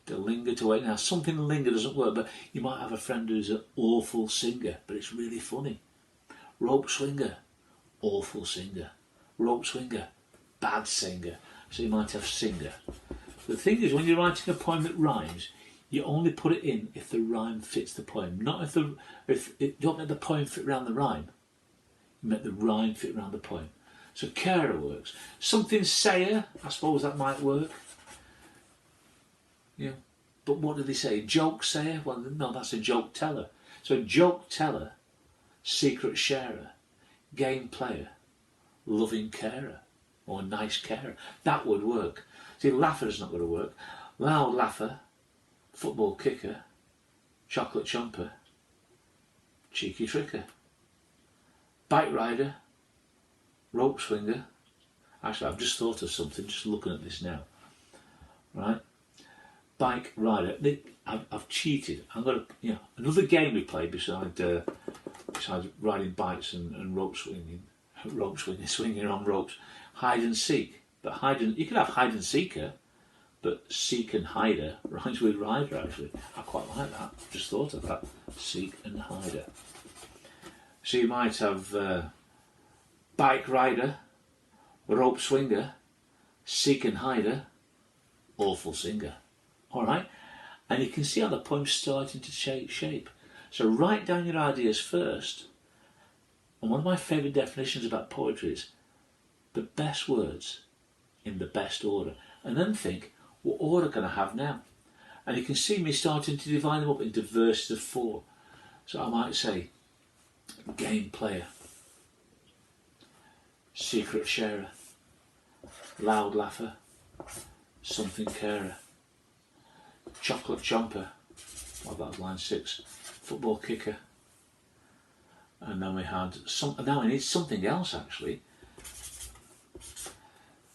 to linger to wait. Now, something linger doesn't work, but you might have a friend who's an awful singer, but it's really funny. Rope swinger, awful singer. Rope swinger, bad singer. So you might have singer. The thing is, when you're writing a poem that rhymes, you only put it in if the rhyme fits the poem. Not if you don't make the poem fit around the rhyme. You make the rhyme fit around the poem. So carer works. Something sayer, I suppose that might work. But what did he say? Joke sayer? Well, no, that's a joke teller. So joke teller, secret sharer, game player, loving carer, or nice carer. That would work. See, laugher is not going to work. Loud laugher, football kicker, chocolate chomper, cheeky tricker, bike rider, rope swinger. Actually, I've just thought of something, just looking at this now. Right? Bike rider. I've cheated. I'm going to, another game we play besides riding bikes and rope swinging on ropes, hide and seek. But you could have hide and seeker, but seek and hider rhymes with rider, actually. I quite like that. Just thought of that. Seek and hider. So you might have bike rider, rope swinger, seek and hider, awful singer. All right? And you can see how the poem's starting to take shape. So write down your ideas first. And one of my favourite definitions about poetry is the best words in the best order. And then think, what order can I have now? And you can see me starting to divide them up into verses of 4. So I might say, game player, secret sharer, loud laugher, something carer, chocolate chomper, well, that was line 6, football kicker. And then we had now we need something else, actually.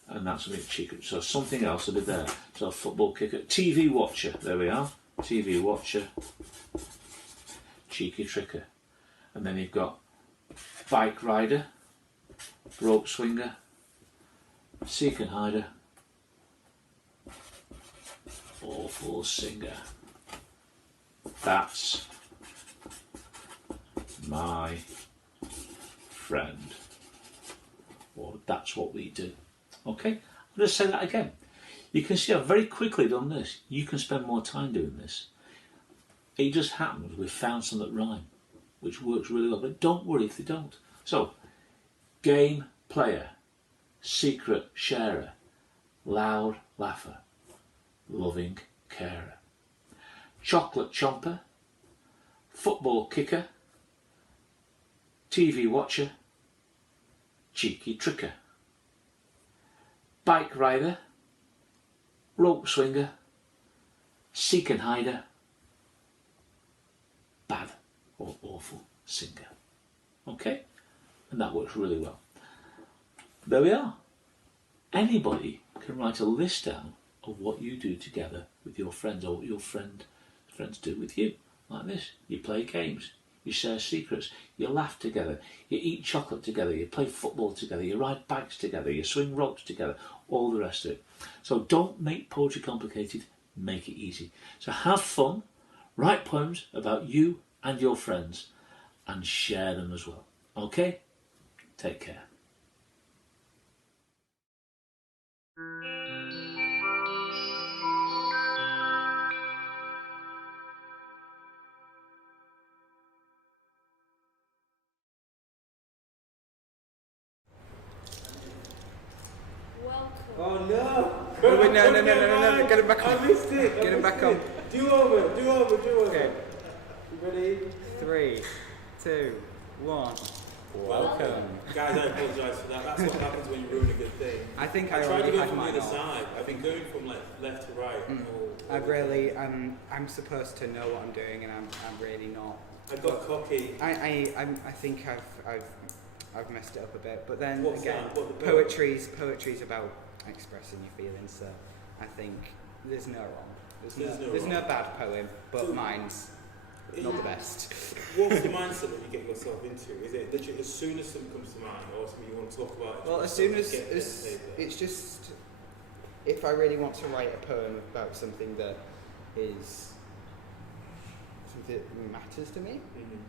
And that's a bit cheeky. So something else will be there. So football kicker, TV watcher, there we are. TV watcher, cheeky tricker. And then you've got bike rider, rope swinger, seek and hider, awful singer. That's my friend. Or that's what we do. Okay, I'll just say that again. You can see I've very quickly done this. You can spend more time doing this. It just happens we've found some that rhyme, which works really well. But don't worry if they don't. So, game player, secret sharer, loud laugher, loving carer, chocolate chomper, football kicker, TV watcher, cheeky tricker, bike rider, rope swinger, seek and hider, bad or awful singer. Okay? And that works really well. There we are. Anybody can write a list down of what you do together with your friends, or what your friends do with you. Like this. You play games, you share secrets, you laugh together, you eat chocolate together, you play football together, you ride bikes together, you swing ropes together, all the rest of it. So don't make poetry complicated, make it easy. So have fun, write poems about you and your friends, and share them as well. Okay? Take care. Welcome. Oh no! Oh, wait, no, get him back on. I missed it. Get him back on. Do over. Okay. You ready? 3, 2, 1. Welcome. Guys, I apologise for that. That's what happens when you ruin a good thing. I think I I tried to already go had from the mine other off. side. I've been going from like left to right. I've really, I'm supposed to know what I'm doing, and I'm really not. I got cocky. I think I've messed it up a bit, but then What's again, that? What the poetry's about expressing your feelings. So I think there's no wrong. There's no bad poem, but So- mine's not the best. What's the mindset that you get yourself into? Is it literally as soon as something comes to mind, or something you want to talk about? Well, as soon as get pen and paper? it's just, if I really want to write a poem about something that matters to me,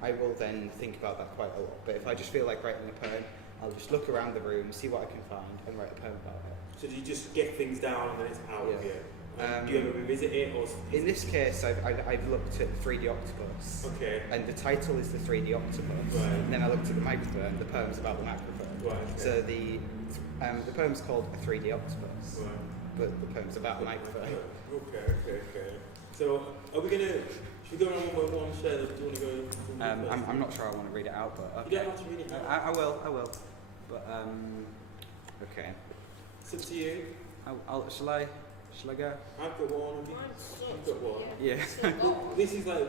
I will then think about that quite a lot. But if I just feel like writing a poem, I'll just look around the room, see what I can find, and write a poem about it. So do you just get things down and then it's out of Yeah. you? Do you ever revisit it, or In this case, I've looked at 3D Octopus, Okay. and the title is the 3D Octopus. Right. And then I looked at the microphone. The poem's about the microphone. Right. Okay. So the poem's called a 3D Octopus, Right. but the poem's about the microphone. Okay. So are we gonna? Should we go around one by one? Share. Do you want to go? I'm not sure I want to read it out, but You okay. don't have to read it. I will. But okay. It's up to you. Shall I go? I've got one. You've got one. Yeah. This is like.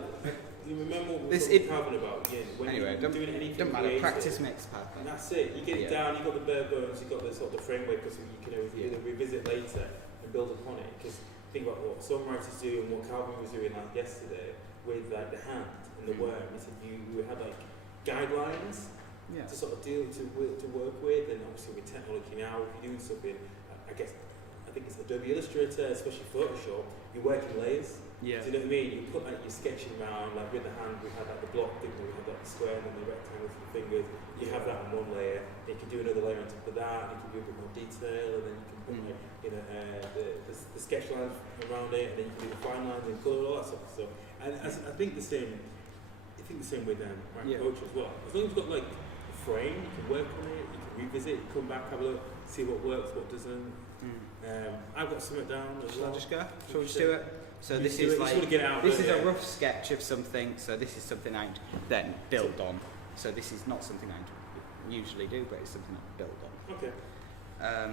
You remember what we This- were it- talking about? Yeah. When Anyway, you're doing anything don't matter. creative. Practice makes perfect. And that's it. You get it Yeah. down. You have got the bare bones. You have got the sort of the framework, so you can either revisit later and build upon it. Because think about what songwriters do and what Calvin was doing like yesterday with like the hand and the worm. He said you had like guidelines Yeah. to sort of to work with, and obviously with technology now, if you're doing something, I guess I think it's Adobe Illustrator, especially Photoshop. You work in layers. Yeah. Do you know what I mean? You put like your sketching around, like with the hand, we had like the block thing, we had like the square and then the rectangle for the fingers. You have that on one layer. You can do another layer on top of that. You can do a bit more detail, and then you can put like the sketch lines around it, and then you can do the fine lines and colour, all that sort of stuff. And I think the same. I think the same with writing poetry as well. As long as you've got like a frame, you can work on it, you can revisit, come back, have a look, see what works, what doesn't. I've got something down as Shall well. I just go? Shall we just do it? So You this do is it, you like just wanna get it out this there, is a yeah. rough sketch of something. So this is something I'd then build on. So this is not something I'd usually do, but it's something I'd build on. Okay.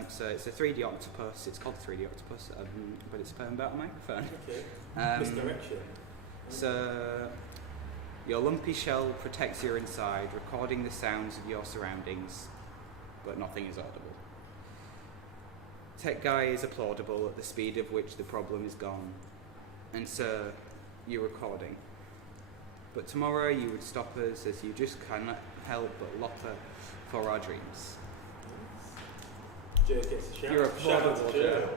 So it's a 3D octopus. It's called 3D octopus, but it's a poem about a microphone. Okay. Misdirection. So your lumpy shell protects your inside, recording the sounds of your surroundings, but nothing is audible. Tech guy is applaudable at the speed of which the problem is gone. And so, you're recording. But tomorrow you would stop us as you just cannot help but lopper for our dreams. Joe gets a shout. You're Shout out applaudable, to Joe. Joe.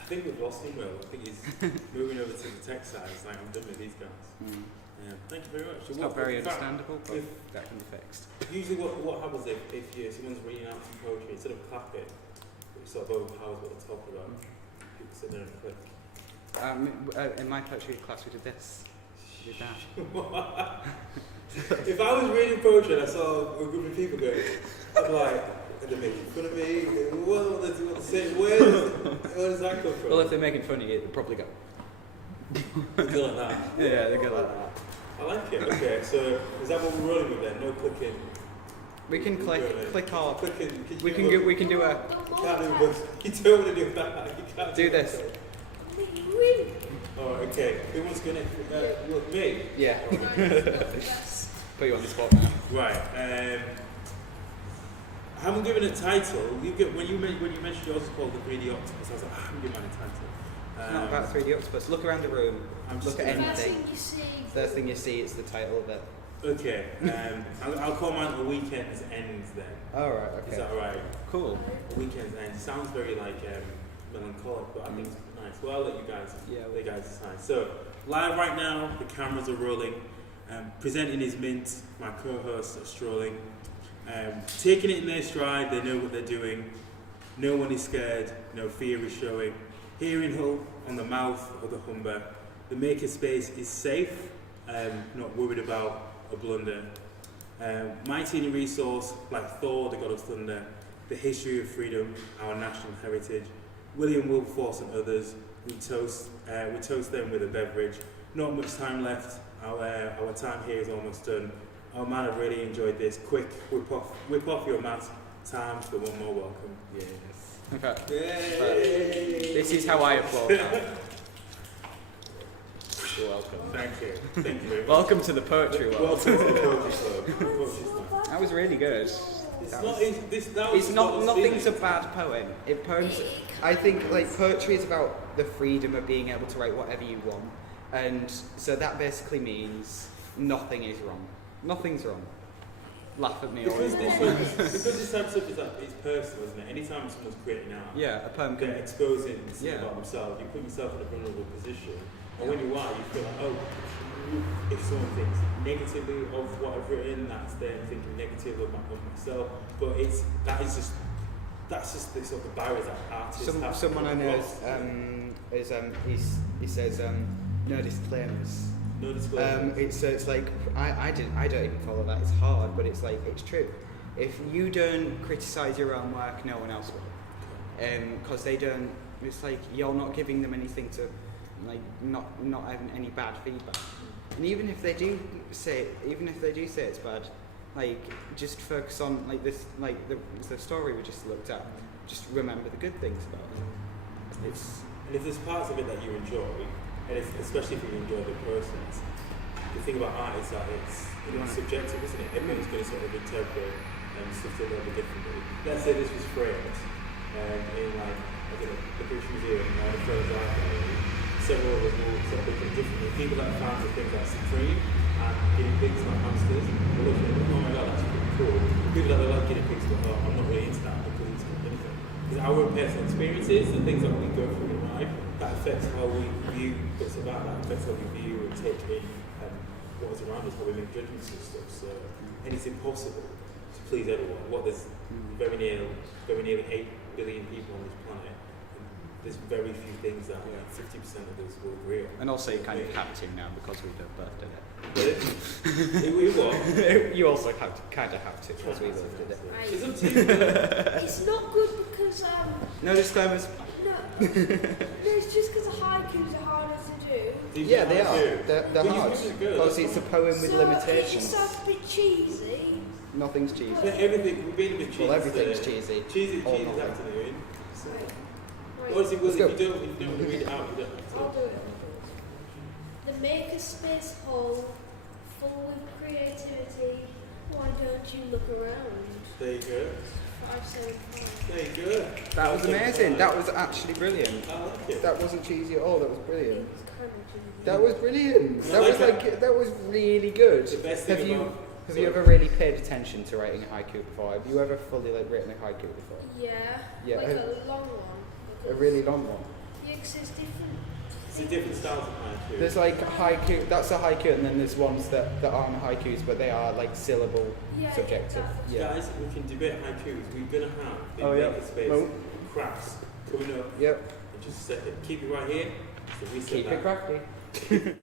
I think we've lost him, Will. I think he's moving over to the tech side. It's like, I'm done with these guys. Yeah. Thank you very much. So It's not very in fact, understandable, but that can be fixed. Usually what happens if someone's reading out some poetry, instead of clapping, which sort of overpowers what they're talking about, sit there and click? In my poetry class, we did this. We did that. If I was reading poetry and I saw a group of people going, I'd be like, are they making fun of me? What they say? Where does that come from? Well, if they're making fun of you, they'll probably go. They go like that. Yeah, they go like that. I like it. Okay, so is that what we're rolling with then? No clicking. We can click hard. Clicking. We can do a. You can't do both. You don't want to do that. You can't Do this. Oh, okay. Who wants to go next? Me? Yeah. Put you on the spot now. Right. I haven't given a title. When you mentioned yours was called the 3D Octopus, I was like, I haven't given a title. It's not about 3D Octopus. Look around the room. Look at anything. First thing you see, it's the title of it. Okay. I'll call mine A Weekend's Ends then. Oh, right. Okay. Is that right? Cool. A Weekend's Ends. Sounds very like melancholic, but I think it's nice. Well, I'll let you guys decide. So, live right now, the cameras are rolling. Presenting his mint, my co-hosts are strolling. Taking it in their stride, they know what they're doing. No one is scared, no fear is showing. Hearing Hull on the mouth of the Humber. The makerspace is safe, not worried about a blunder. Mighty in a resource, like Thor, the god of thunder. The history of freedom, our national heritage. William Wilberforce and others, we toast them with a beverage. Not much time left, our time here is almost done. Oh man, I've really enjoyed this. Quick, whip off your mask. Time for one more welcome. Yes. Okay. Yay. This is how I applaud now. You're welcome. Thank you. Thank you very much. Welcome to the poetry world. Welcome to the poetry club. That was really good. Nothing's a bad poem. I think like poetry is about the freedom of being able to write whatever you want, and so that basically means nothing is wrong. Nothing's wrong. Laugh at me all you want. Because this type of stuff is personal, isn't it? Anytime someone's creating art, a poem can they're exposing something about themselves. You put yourself in a vulnerable position, and when you are, you feel like, oh, if someone thinks negatively of what I've written, that's them thinking negatively of myself. But that's just the sort of barriers that artists have. Someone I know he says no disclaimers. No disclaimers. It's like I don't even follow that. It's hard, but it's like it's true. If you don't criticise your own work, no one else will. Because they don't. It's like you're not giving them anything to, like, not having any bad feedback. And even if they do say it's bad, like just focus on like this, like the story we just looked at. Just remember the good things about it. And if there's parts of it that you enjoy, and especially if you enjoy the process, the thing about art is that it's subjective, isn't it? Everyone's going to sort of interpret stuff a little bit differently. Let's say this was framed in like the British Museum, the Frames Art Gallery. Several of us will sort of look at it differently. People that are fans of things like Supreme and guinea pigs like hamsters will look at it, oh my god, that's pretty cool. People that like guinea pigs, but I'm not really into that because it's not anything. Because our own personal experiences, the things that we go through in life, that affects how we view bits of art, that affects how we view and take in what is around us, how we make judgments and stuff. So, and it's impossible to please everyone. There's very nearly 8 billion people on this planet. There's very few things that 50% of us will agree on. And also you kind of have to now because we both did it. We what? You also kind of have to because we both did it. It's up to you. It's not good because no disclaimers. No, it's just because the haikus are harder to do. Yeah, they are. They're hard because it's a poem with limitations. It sounds a bit cheesy. Nothing's cheesy. Everything, we've been a bit cheesy. Well, everything's cheesy. Cheesy this afternoon. Honestly, Will, if you don't want to read it out, you don't have to. I'll do it. The makerspace hall, full with creativity. Why don't you look around? There you go. 575. There you go. That was amazing. That was actually brilliant. I like it. That wasn't cheesy at all. That was brilliant. It was kind of cheesy. That was brilliant. That was really good. The best thing Have you ever really paid attention to writing a haiku before? Have you ever fully written a haiku before? Yeah. Yeah. Like a long one. A really long one. Yeah, because it's different. It's a different style of haiku. There's like haiku. That's a haiku, and then there's ones that aren't haikus, but they are like syllable subjective. Yeah. Guys, we can debate haikus. We're gonna have the makerspace crafts coming up. Yep. in just a second. Keep it right here. So we sit Keep back. it crafty.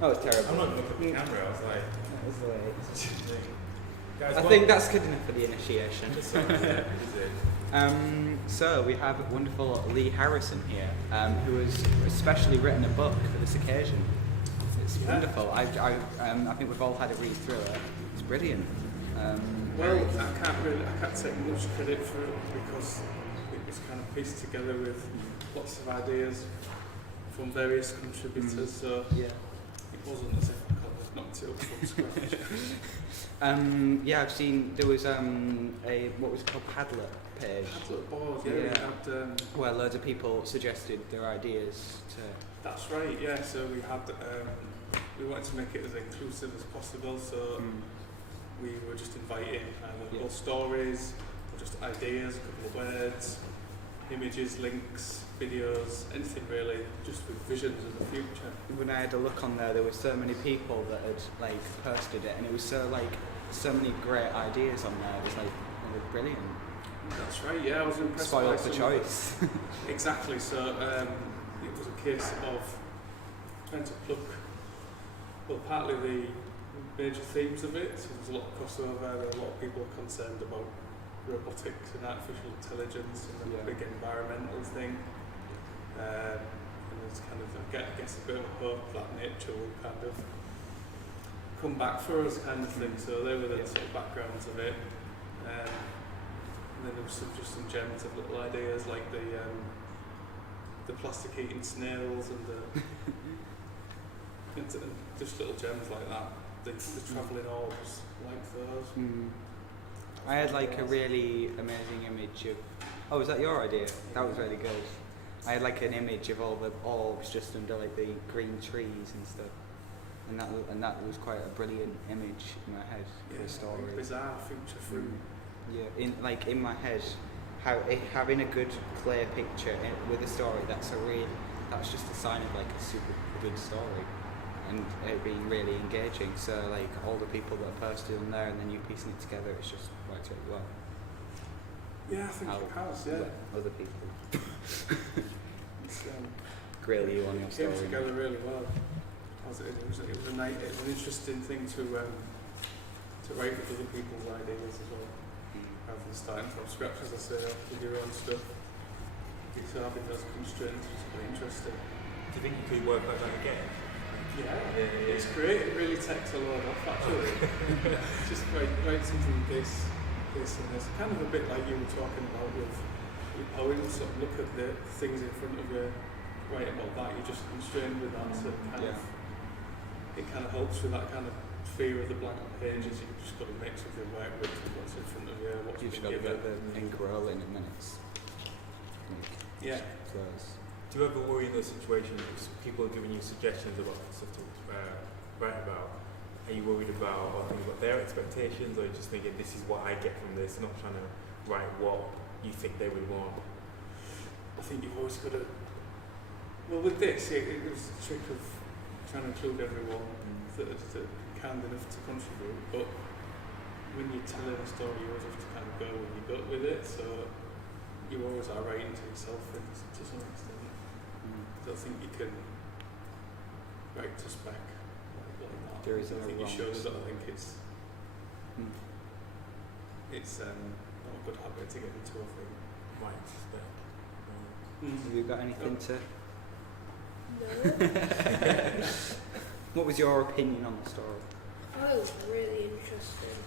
That was terrible. I'm not going to look at the camera, I was like... That was the way it is. Guys, I think that's good enough for the initiation. Is it? So we have wonderful Lee Harrison here, who has especially written a book for this occasion. It's wonderful. I think we've all had a read through it. It's brilliant. Well, I can't take much credit for it because it was kind of pieced together with lots of ideas from various contributors. So yeah, it wasn't as if I got I've knocked it up from scratch. Yeah, I've seen there was a what was it called, Padlet page. Padlet board, yeah. We had, where loads of people suggested their ideas to. that's right, yeah. So we had we wanted to make it as inclusive as possible. So we were just inviting either stories, or just ideas, a couple of words, images, links, videos, anything really, just with visions of the future. When I had a look on there were so many people that had like posted it, and it was so many great ideas on there. It was like, they were brilliant. That's right, yeah. I was impressed. Spoiled by for some of choice. Exactly. So it was a case of trying to pluck, well, partly the major themes of it. So there's a lot of crossover. There are a lot of people concerned about robotics and artificial intelligence and the big environmental thing. And there's kind of, I guess, a bit of hope that nature will kind of come back for us, kind of thing. So they were the sort of backgrounds of it. And then there was just some gems of little ideas like the plastic eating snails and and just little gems like that. The travelling orbs, like those. I had like a really amazing image of. Oh, was that your idea? That was really good. I had like an image of all the orbs just under like the green trees and stuff, and that was quite a brilliant image in my head for a story. Bizarre future fruit. Yeah, in my head, having a good clear picture with a story that's just a sign of like a super good story, and it being really engaging. So like all the people that are posted on there, and then you piecing it together, it's just worked really well. Yeah, I think it has. Yeah, other people it's, grill you on your story. It came together really well. It was an interesting thing to write with other people's ideas as well. Rather than starting from scratch, as I say, with your own stuff. It's having those constraints is quite interesting. Do you think you could work like that again? Yeah, it's great. It really takes a lot off, actually. Just write something this and this. Kind of a bit like you were talking about with your poems. Sort of look at the things in front of you, write about that. You're just constrained with that, so it kind of helps with that kind of fear of the blank pages. You've just got to make something right with what's in front of you. What's You've just got to get the ink rolling in minutes. Flows. Do you ever worry in those situations if people are giving you suggestions about stuff to write about? Are you worried about their expectations, or are you just thinking this is what I get from this, not trying to write what you think they would want? I think you've always got to. Well, with this, it was the trick of trying to include everyone that kind enough to contribute. But when you're telling a story, you always have to kind of go with your gut with it. So you always are writing to yourself to some extent. I don't think you can write to spec like that. There is I think you should. I think it's not a good habit to get into. I think. Right, spec. Have you got anything to? No. What was your opinion on the story? Oh, it was really interesting.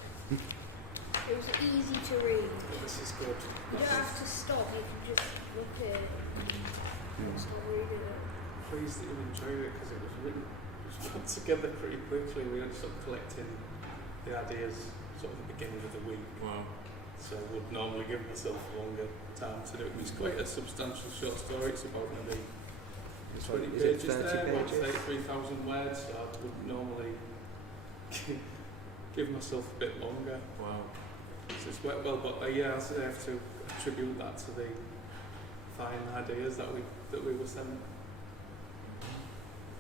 It was easy to read. This is good. You don't have to stop, you can just look at it and start reading it. Pleased that you enjoyed it because it was put together pretty quickly. We ended up collecting the ideas sort of at the beginning of the week. Wow. So I would normally give myself a longer time to do it. It's quite a substantial short story. It's about maybe 20 pages there, about 3,000 words. So I would normally give myself a bit longer. Wow. So it's worked well, but yeah, so I have to attribute that to the fine ideas that we were sent.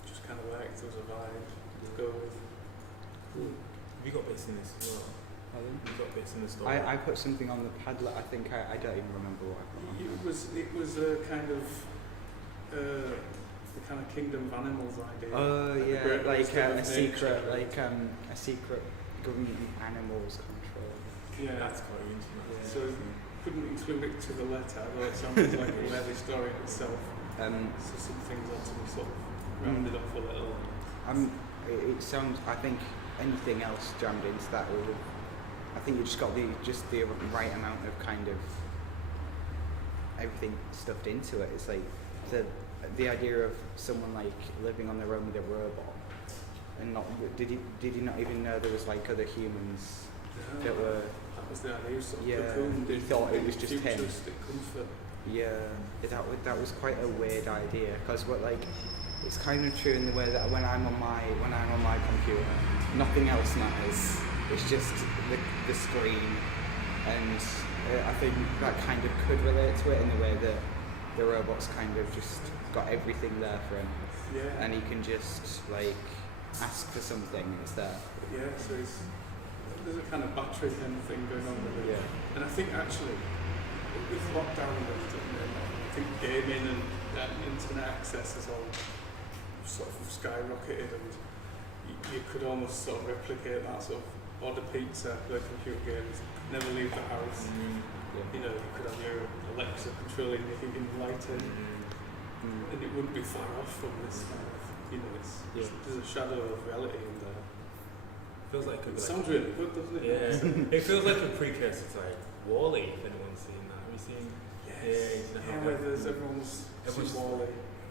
Just kind of worked as a vibe to go with. Have you got bits in this as well? You got bits in the story? I put something on the Padlet. I think I don't even remember what I put on. It was a kind of the kind of kingdom of animals idea. Oh yeah, like a secret, a secret government animals control. Yeah, that's quite interesting. Yeah. So couldn't include it to the letter, though it sounds like a worthy story in itself. So some things had to be sort of rounded off a little. It sounds. I think anything else jammed into that would. I think you just got the right amount of kind of everything stuffed into it. It's like the idea of someone like living on their own with a robot And not did he not even know there was like other humans that were? That was the idea. Sort of Yeah, cocooned he in thought it was just him. futuristic comfort. Yeah, that was quite a weird idea because it's kind of true in the way that when I'm on my computer, nothing else matters. It's just the screen, and I think that kind of could relate to it in the way that the robot's kind of just got everything there for him, Yeah. and he can just like ask for something. It's there. Yeah, so there's a kind of battery kind of thing going on with it. Yeah. And I think actually, with lockdown and everything, I think gaming and internet access has all sort of skyrocketed, and you could almost sort of replicate that sort of order pizza, play computer games, never leave the house. You know, you could have your Alexa controlling your heating and lighting, and it wouldn't be far off from this kind of, you know, there's a shadow of reality in there. Feels like It sounds really good, doesn't it? Yeah. It feels like a precursor to like Wall-E, if anyone's seen that. Have you seen? Yes. Yeah, where there's everyone's Wall-E.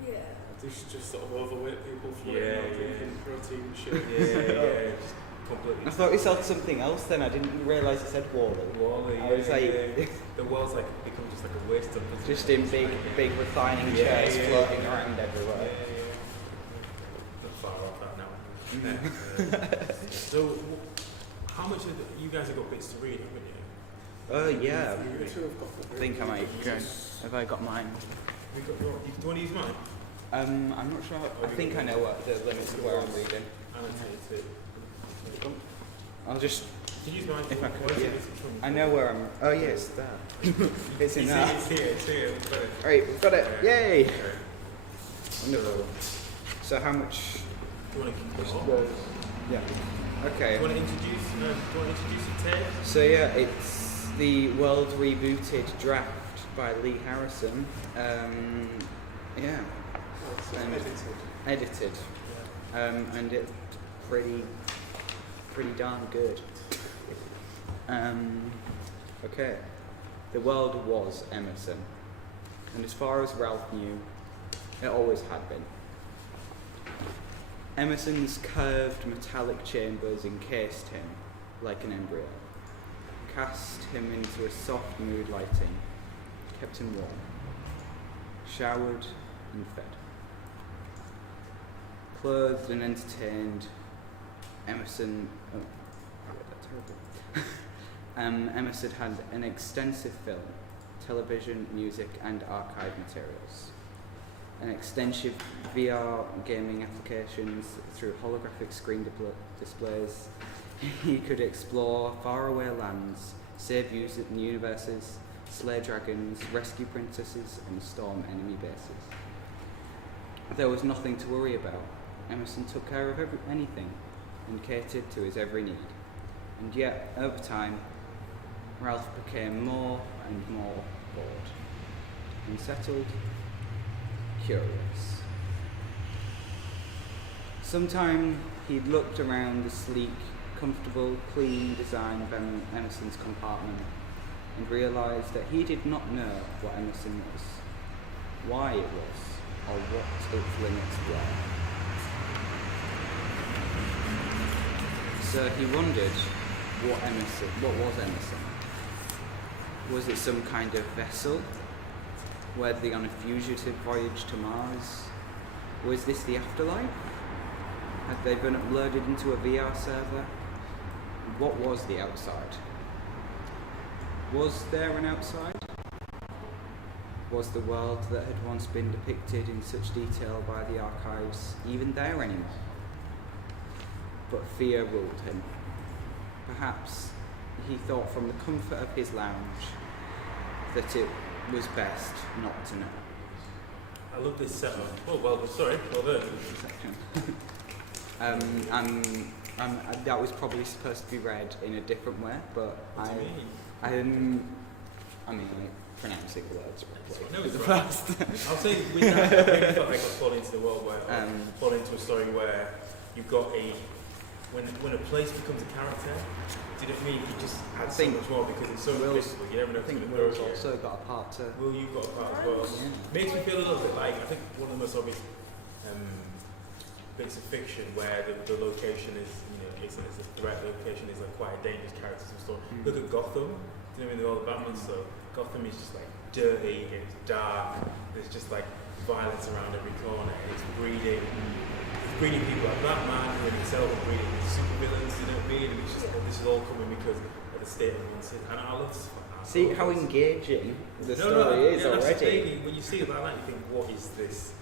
Yeah. There's just sort of overweight people floating around drinking protein shit. Yeah, just completely. I thought you said something else then. I didn't realise it said Wall-E. Wall-E. I was like, the world's like become just like a waste of. just in big reclining chairs floating around everywhere. Not far off that now. So, how much of you guys have got bits to read, haven't you? Yeah. You two have got the I think I might go. Have I got mine? Do you want to use mine? I'm not sure. I think I know what the limits of where I'm reading. Annotated. I'll just. Can you use mine? If I could, Where's yeah. it from? I know where I'm. Oh yeah, it's there. It's in there. It's here. We've got it. Right, we've got it. Yay! Okay. Wonderful. So how much? Do you want to keep going? Yeah. Okay. Do you want to introduce the tag? So yeah, it's the world rebooted draft by Lee Harrison. Yeah. And edited. And it's pretty darn good. Okay. The world was Emerson, and as far as Ralph knew, it always had been. Emerson's curved metallic chambers encased him like an embryo, cast him into a soft mood lighting, kept him warm, showered and fed. Clothed and entertained, Emerson had an extensive film, television, music and archive materials. An extensive VR gaming applications through holographic screen displays. He could explore faraway lands, save universes, slay dragons, rescue princesses and storm enemy bases. There was nothing to worry about. Emerson took care of anything and catered to his every need. And yet, over time, Ralph became more and more bored, unsettled, curious. Sometime he'd looked around the sleek, comfortable, clean design of Emerson's compartment and realised that he did not know what Emerson was, why it was, or what its limits were. So he wondered what was Emerson? Was it some kind of vessel? Were they on a fugitive voyage to Mars? Was this the afterlife? Had they been uploaded into a VR server? What was the outside? Was there an outside? Was the world that had once been depicted in such detail by the archives even there anymore? But fear ruled him. Perhaps he thought from the comfort of his lounge that it was best not to know. I love this setup. Oh, well done. That was probably supposed to be read in a different way, but What do you mean? I pronounce it words properly. No, it's the right. first. I'll say with that, I really felt like I was falling into the world where falling into a story where you've got when a place becomes a character, did it mean you just had so much more because it's so visible, you never know I think if it's Will's going to also got a part to. Will, you've got a part as well. Yeah. Makes me feel a little bit like, I think one of the most obvious bits of fiction where the location is, it's a threat location, is like quite a dangerous character to the story. Look at Gotham. Do you know what I mean? With all the Batman stuff, Gotham is just like dirty, it's dark, there's just like violence around every corner, it's breeding people like Batman, and itself are breeding supervillains, you know what I mean? And it's just, this is all coming because of the state of one city. And I love this. See how engaging the story is already. When you see it like that, you think, what is this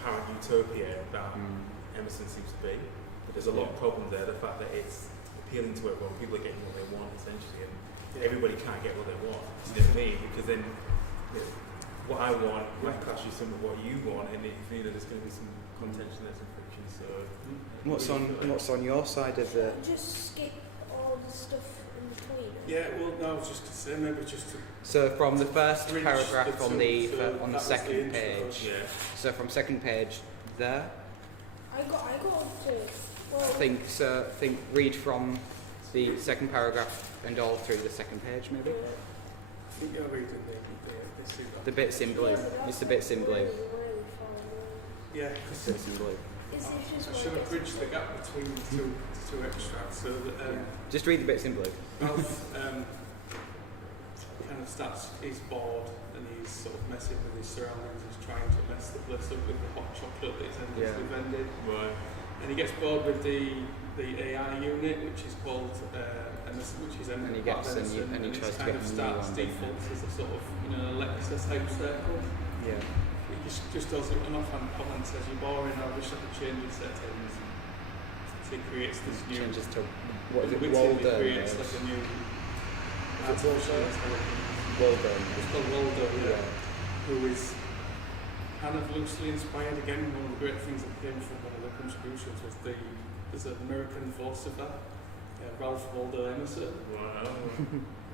apparent utopia that Emerson seems to be? But there's a lot of problems there. The fact that it's appealing to everyone, people are getting what they want essentially, and everybody can't get what they want. Do you know what I mean? Because then what I want might clash with some of what you want, and there's going to be some contention there, some friction. So What's on your side of the? Just skip all the stuff in between. Yeah, well, no, I was just to say maybe just to. So from the first Bridge paragraph the on two, the so on the that was second the intro. page. yeah. So from second page there. I got to. Well, Think read from the second paragraph and all through the second page maybe. I think you're reading The bits in blue. It's the bits in blue. Yeah, The bits in blue. Is it just I should have bridged the gap between the two extracts so that Just read the bits in blue. Ralph kind of starts, he's bored and he's sort of messing with his surroundings, he's trying to mess the place up with the hot chocolate that he's endlessly vended. Right. And he gets bored with the AI unit, which is called Emerson, which is And he gets part of and he it tries to kind get of a new starts one, defaults as a sort of Alexa type circle. Yeah. He just does an offhand comment, says you're boring, I wish I could change your settings. So he creates this new Changes to what is it? He Waldo. creates like a new artificial intelligence. Waldo. It's called Waldo, Yeah. who is kind of loosely inspired again. One of the great things that came from one of the contributions was there's an American philosopher, Ralph Waldo Emerson, Wow.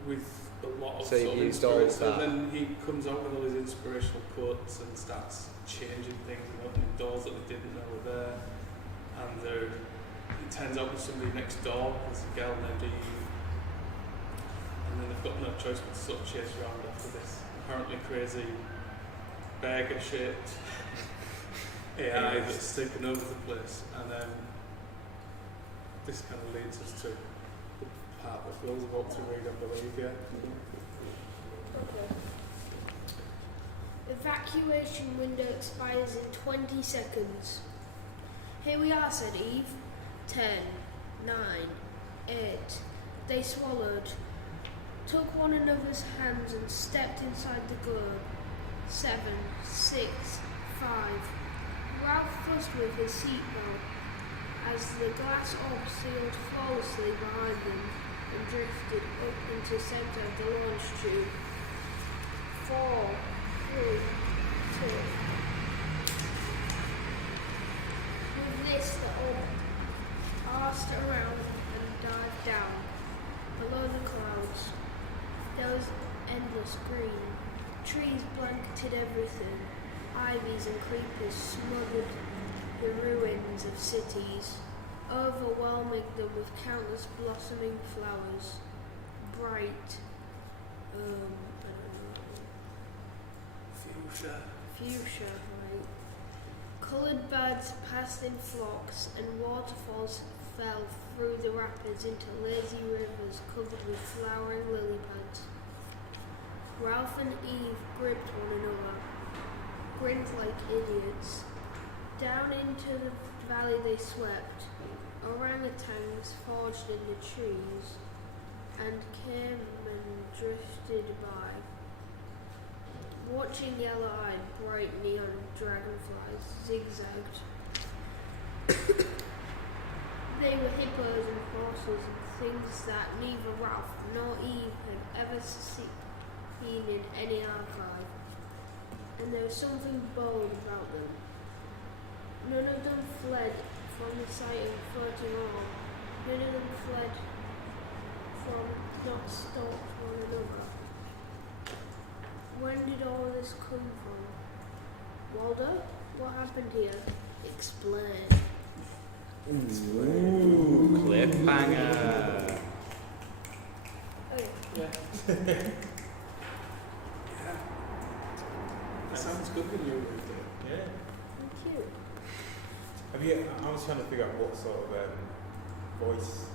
with a lot of So sort of he used all inspiration. So that. then he comes out with all his inspirational quotes and starts changing things and opening doors that they didn't know were there. And it turns out there's somebody next door, there's a girl named Eve. And then they've got no choice but to sort of chase around after this apparently crazy burger-shaped AI that's taken over the place. And this kind of leads us to the part that Will's about to read, I believe, yeah. Okay. Evacuation window expires in 20 seconds. Here we are, said Eve. 10, 9, 8. They swallowed, took one another's hands and stepped inside the globe. 7, 6, 5. Ralph fussed with his seatbelt as the glass op sealed flawlessly behind them and drifted up into center of the launch tube. 4, 3, 2. With this, the orb arsed around and dived down. Below the clouds, there was endless green. Trees blanketed everything. Ivies and creepers smothered the ruins of cities, overwhelming them with countless blossoming flowers. Bright, I don't know. Fuchsia, right. Coloured birds passed in flocks, and waterfalls fell through the rapids into lazy rivers covered with flowering lily pads. Ralph and Eve gripped one another, grinned like idiots. Down into the valley they swept. Orangutans foraged in the trees, and came and drifted by. Watching yellow-eyed, bright neon dragonflies zigzagged. They were hippos and horses and things that neither Ralph nor Eve had ever seen in any archive. And there was something bold about them. None of them fled from the sight of floating orb. None of them fled from not stalked one another. When did all this come from? Waldo? What happened here? Explain. Ooh, cliffhanger. Okay. Yeah. That sounds good when you read it. Yeah. Thank you. Have you? I was trying to figure out what sort of voice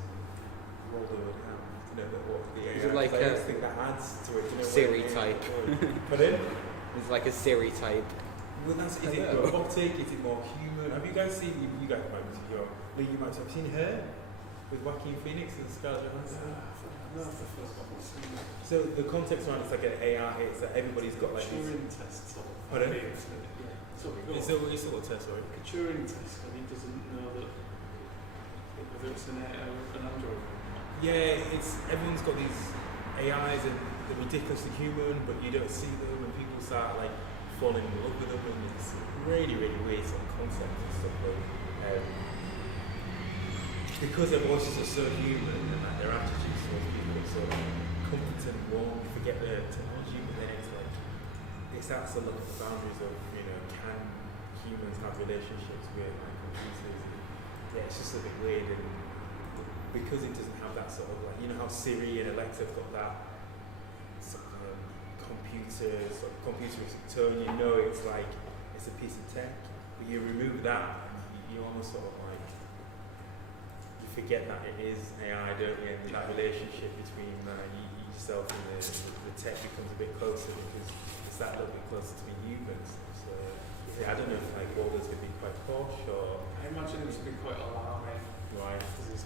Waldo would have. You know, what the Is it like I a think that adds to it. You know, Siri when type? Put in. It's like a Siri type. Well, that's, is it robotic? Is it more human? Have you guys seen? You guys might be too young. Lee, you might have seen Her with Joaquin Phoenix and Scarlett Johansson. No, that's the first one I've seen. So the context around it's like an AI. It's that everybody's got like. Turing test. Sort of. Pardon? Yeah. So It's a little test, sorry. like a Turing test, and he doesn't know that whether it's an AI or an android. Yeah, it's everyone's got these AIs and they're ridiculously human, but you don't see them, and people start like falling in love with them, and it's really, really weird sort of concept and stuff. But, because their voices are so human and like their attitudes towards people are so competent and warm, you forget the technology, but then it's like it starts to look at the boundaries of, you know, can humans have relationships with like computers? And, yeah, it's just a bit weird, and because it doesn't have that sort of like, you know how Siri and Alexa have got that sort of computeristic tone, you know it's like it's a piece of tech, but you remove that and you almost sort of like you forget that it is AI, don't you? And that relationship between yourself and the tech becomes a bit closer because it's that little bit closer to being humans. So yeah, I don't know if like Waldo's going to be quite posh or. I imagine it would be quite alarming. Right. Because it's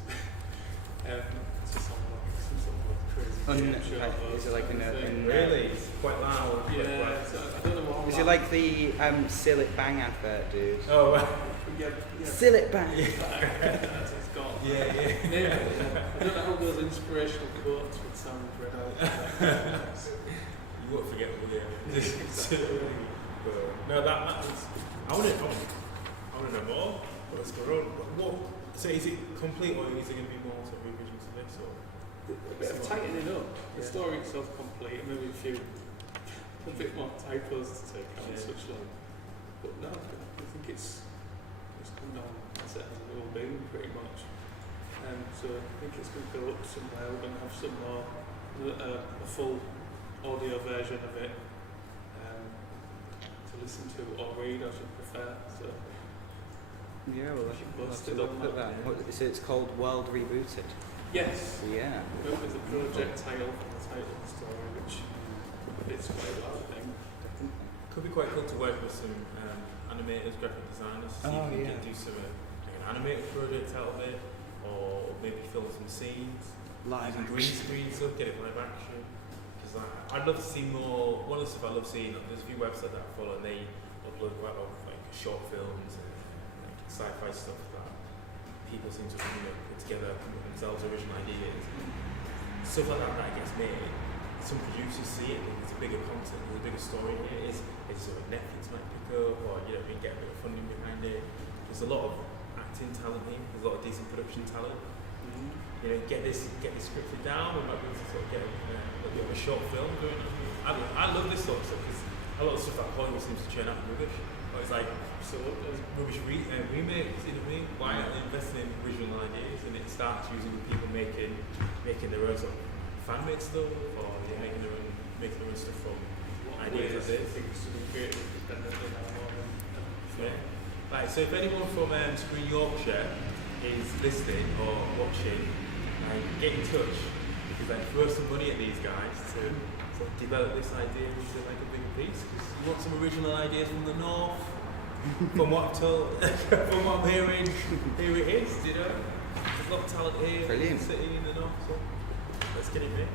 just some sort of crazy game show. Is it like in Really? It's quite loud. Yeah, so I don't know what. Is it like the Seal It Bang advert, dude? Oh, Yeah. Seal It Bang. It's gone. yeah. Maybe. I don't know how those inspirational quotes would sound read out. You won't forget what they are. No, that's. I want to know more. What's going on? So is it complete, or is it going to be more sort of revisions to this, or? A bit of tightening up. The story itself complete, and maybe a bit more typos to take out and such like. But no, I think it's come down as it has all been pretty much. So I think it's going to go up somewhere. We're going to have some more, a full audio version of it to listen to or read, as you prefer. So Yeah, well, We'll let's still look on at that. So it's called World Rebooted. yes, Yeah. it was a project title from the title of the story, which fits quite well, I think. Could be quite cool to work with some animators, graphic designers, see Oh, if we yeah. can do some like an animated project out of it, or maybe film some scenes, Live using green screen stuff, get it live action. Because I'd love to see more. One of the stuff I love seeing, there's a few websites that I follow, and they upload quite a lot of like short films and like sci-fi stuff that people seem to put together, come up with themselves original ideas. Stuff like that gets made. Some producers see it, and it's a bigger content, there's a bigger story here. It's sort of Netflix might pick up, or you know, we get a bit of funding behind it. There's a lot of acting talent here. There's a lot of decent production talent. You know, get this scripted down. We might be able to sort of get a bit of a short film going on. I love this sort of stuff because a lot of stuff that Hollywood seems to churn out rubbish. But it's like rubbish remakes. You know what I mean? Why aren't they investing in original ideas? And it starts using people making their own sort of fan-made stuff, or making their own stuff from ideas like this. Things to be created independently now. Yeah. Right, so if anyone from Screen Yorkshire is listening or watching, get in touch, because I throw some money at these guys to sort of develop this idea into like a bigger piece. Because you want some original ideas from the north. From what I've told, from what I'm hearing, here it is. You know, there's a lot of talent here. Brilliant. In the city in the north. So let's get it made.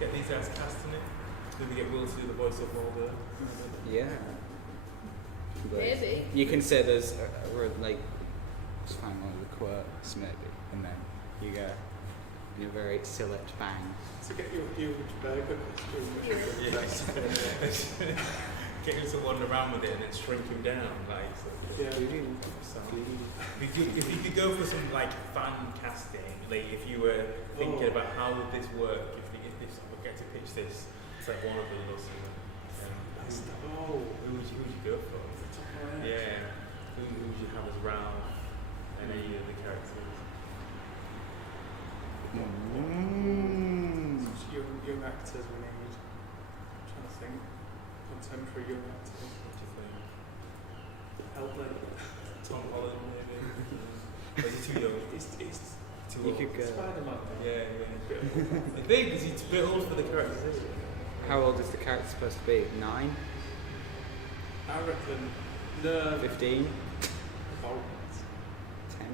Get these guys casting it. Maybe get Will to do the voice of Waldo. Yeah. But Maybe. you can say there's like just find one of the quotes maybe, and then you go in a very select bang. To get your huge burger costume. Get him to wander around with it and then shrink him down, like. So, Yeah. so. If you could go for some like fan casting, like if you were thinking about how would this work, if this would get to pitch this to like one of the or something, who would you go for? Yeah, who would you have as Ralph and any of the characters? Young actors we need. I'm trying to think. Contemporary young actors. What do you think? Help them. Tom Holland maybe? Or is he too young? It's Too You old. could go. Spider-Man. Yeah. I think because he's a bit old for the character. Isn't he? How old is the character supposed to be? 9? I reckon the 15? about 10?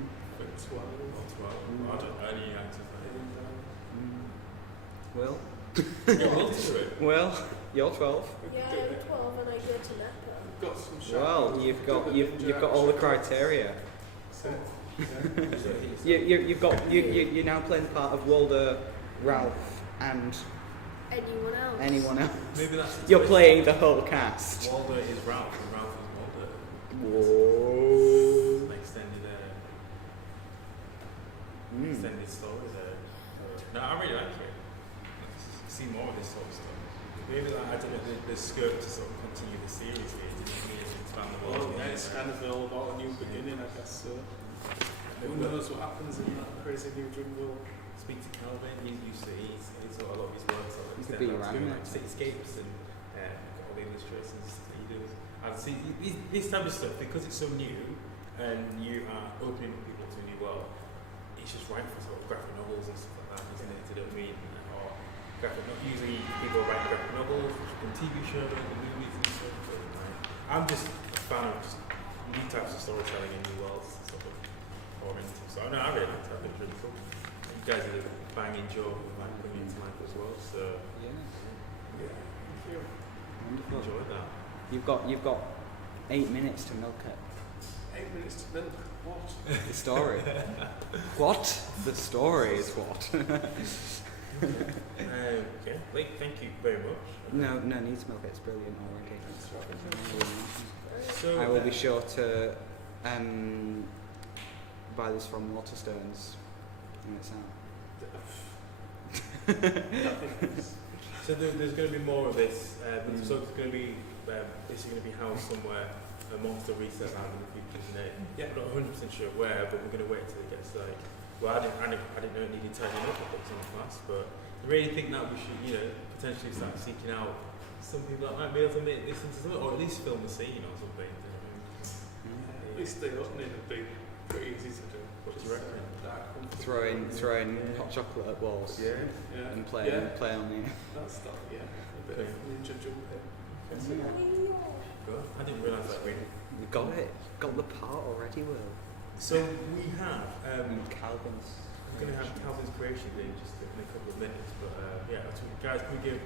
12. Or 12. I don't know any actors Will? You're old to it. Well, you're 12. Yeah, I'm 12 and I go to Napa. Got some shout Well, outs you've to got the you've ninja got all the action. criteria. So, You've got you're now playing part of Walder, Ralph, and Anyone else? anyone else. Maybe that's the You're twist. playing the whole cast. Walder is Ralph and Ralph is Walder. Whoa. Like extended, Mm. extended story there. No, I really like it. See more of this sort of stuff. Maybe like, I don't know, there's scope to sort of continue the series here. Didn't mean to expand the world. well, yeah, it's kind of all about a new beginning, I guess. So, who knows what happens in that crazy new jungle? Speak to Calvin. He's got a lot of his work sort of He could extend be out to around like that. cityscapes and all the illustrations that he does. And see this type of stuff because it's so new and you are opening up people to a new world. It's just right for sort of graphic novels and stuff like that, isn't it? To do what I mean? Or usually people are writing graphic novels, which have been TV shows and movies and stuff. So, I'm just a fan of just new types of storytelling in new worlds to sort of pour into. So no, I really liked it. I think it's really cool. You guys did a banging job of like putting it into life as well. So Yeah. yeah, thank you. Wonderful. Enjoyed that. You've got 8 minutes to milk it. 8 minutes to milk. What? The story. What? The story is what? Okay, Blake, thank you very much. No needs to milk it. It's brilliant already. So I will be sure to buy this from Waterstones when it's out. So there's going to be more of this. So it's going to be this is going to be housed somewhere. A monster reset lab in the future, isn't it? Yeah, I'm not 100% sure where, but we're going to wait till it gets like. Well, I didn't know it needed turning up at some class, but I really think that we should, potentially start seeking out some people that might be able to make this into something, or at least film the scene or something. At least the opening would be pretty easy to do. What do you reckon? Throwing hot chocolate at walls Yeah. Yeah. and playing on it. That's stuff, yeah. A bit of ninja jumping. Good. I didn't realise that really. You got it. Got the part already, Will. So we have. Calvin's. We're going to have Calvin's creation day just in a couple of minutes, but yeah. So guys, can we give?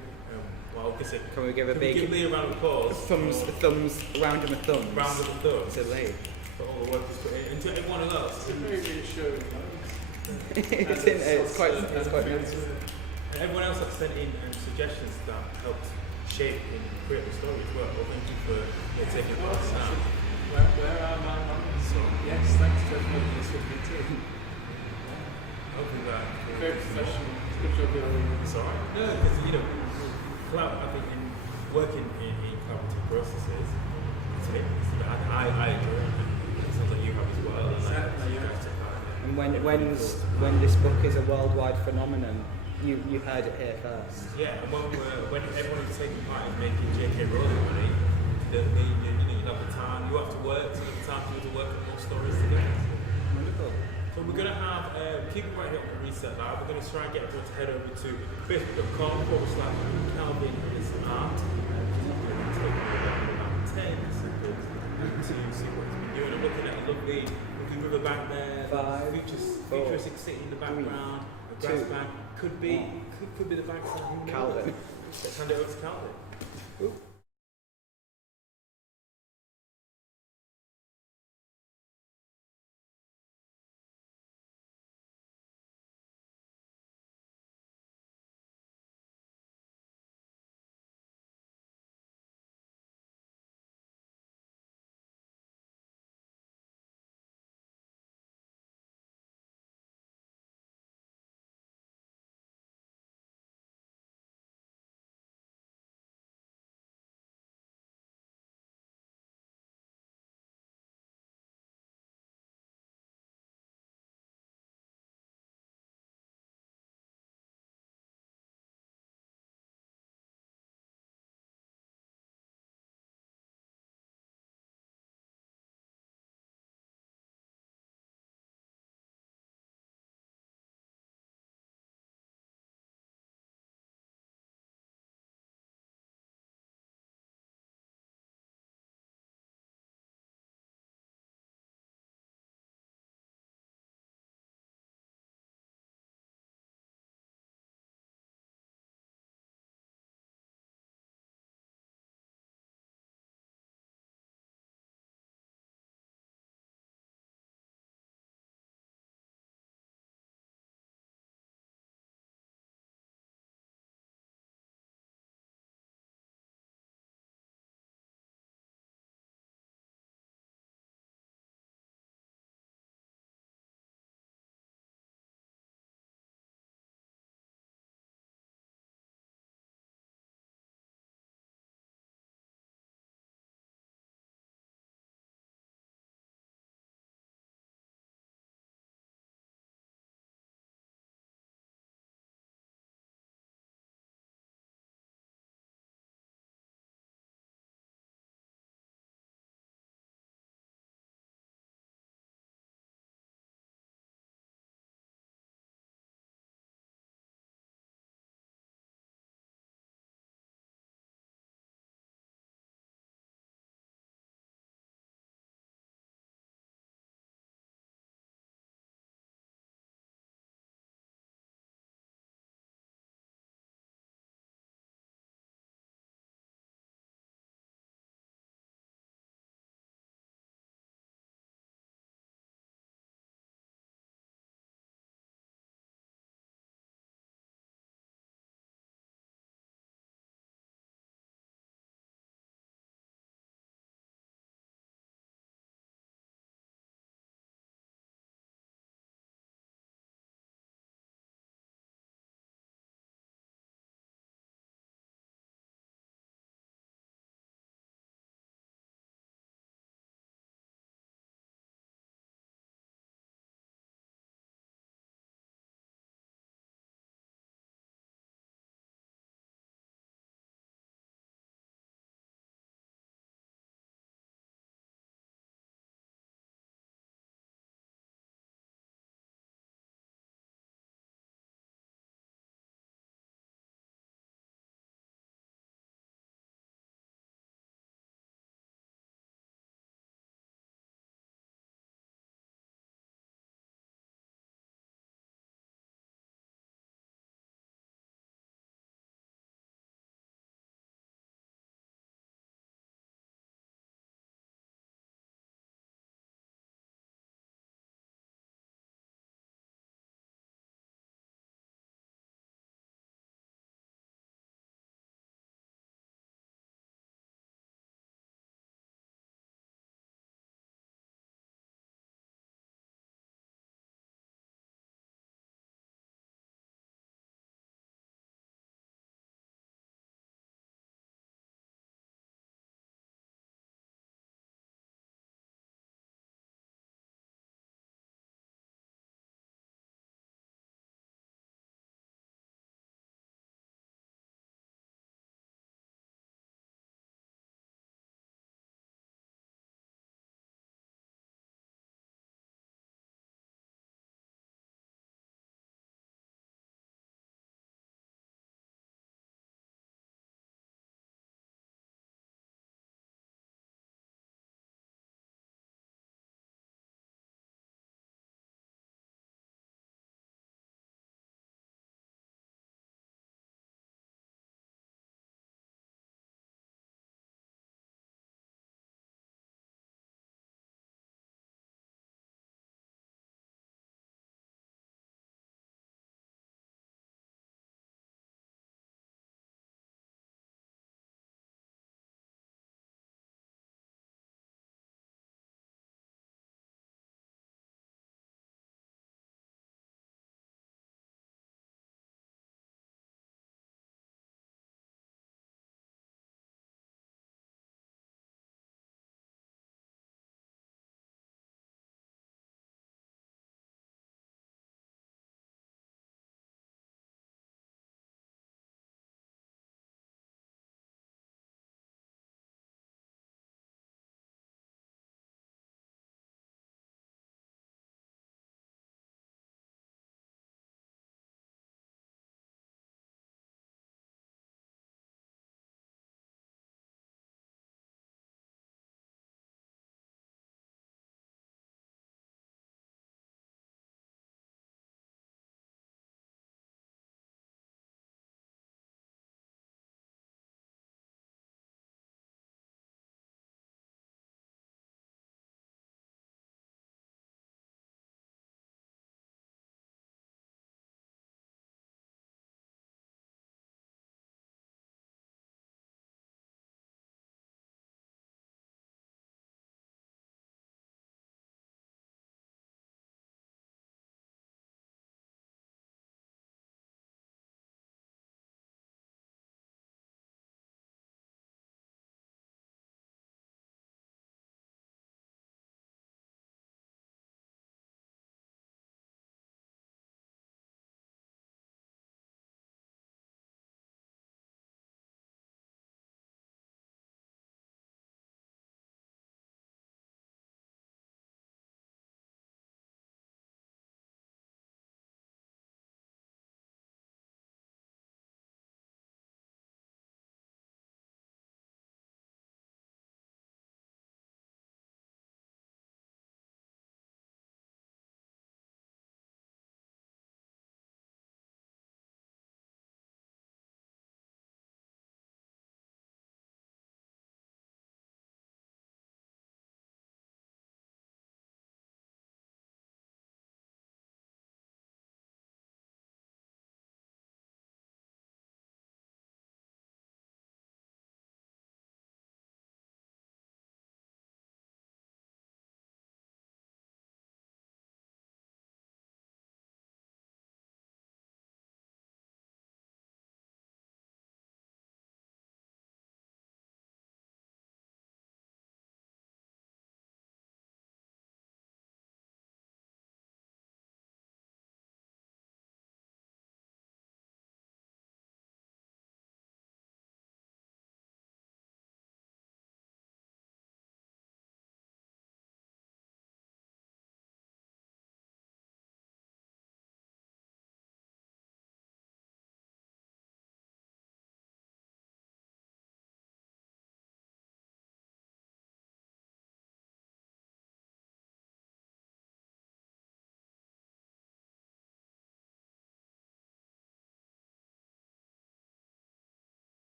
Well, I guess it. Can we give a Can we give big Lee a round of applause? thumbs round of a thumbs? Round of applause to Lee. for all the work he's put in, and to everyone else. It's a very reassuring moment. It's quite nice. And everyone else that sent in suggestions that helped shape and create the story as well. Well, thank you for taking part in that. Where are my moments? So, yes, thanks to everybody that's with me too. Hopefully that. Very professional. Good job, you're It's alright. No, because I think in working in collaborative processes, it's it. I enjoy it. It sounds like you have as well. Exactly, You guys take part in it. And when this book is a worldwide phenomenon, you heard it here first. Yeah, and when everyone is taking part in making J.K. Rowling money, you have the time. You have to work. So you have the time to work on more stories together. Wonderful. So we're going to have, keep it right here on the Reset Lab. We're going to try and get everyone to head over to facebook.com/Calvin is art. We're going to take about 10 seconds to see what he's been doing. I'm looking at a lovely riverbank there, 5, futuristic city in the background, a grass 2, bank. Could be the backside. Calvin. Let's hand it over to Calvin.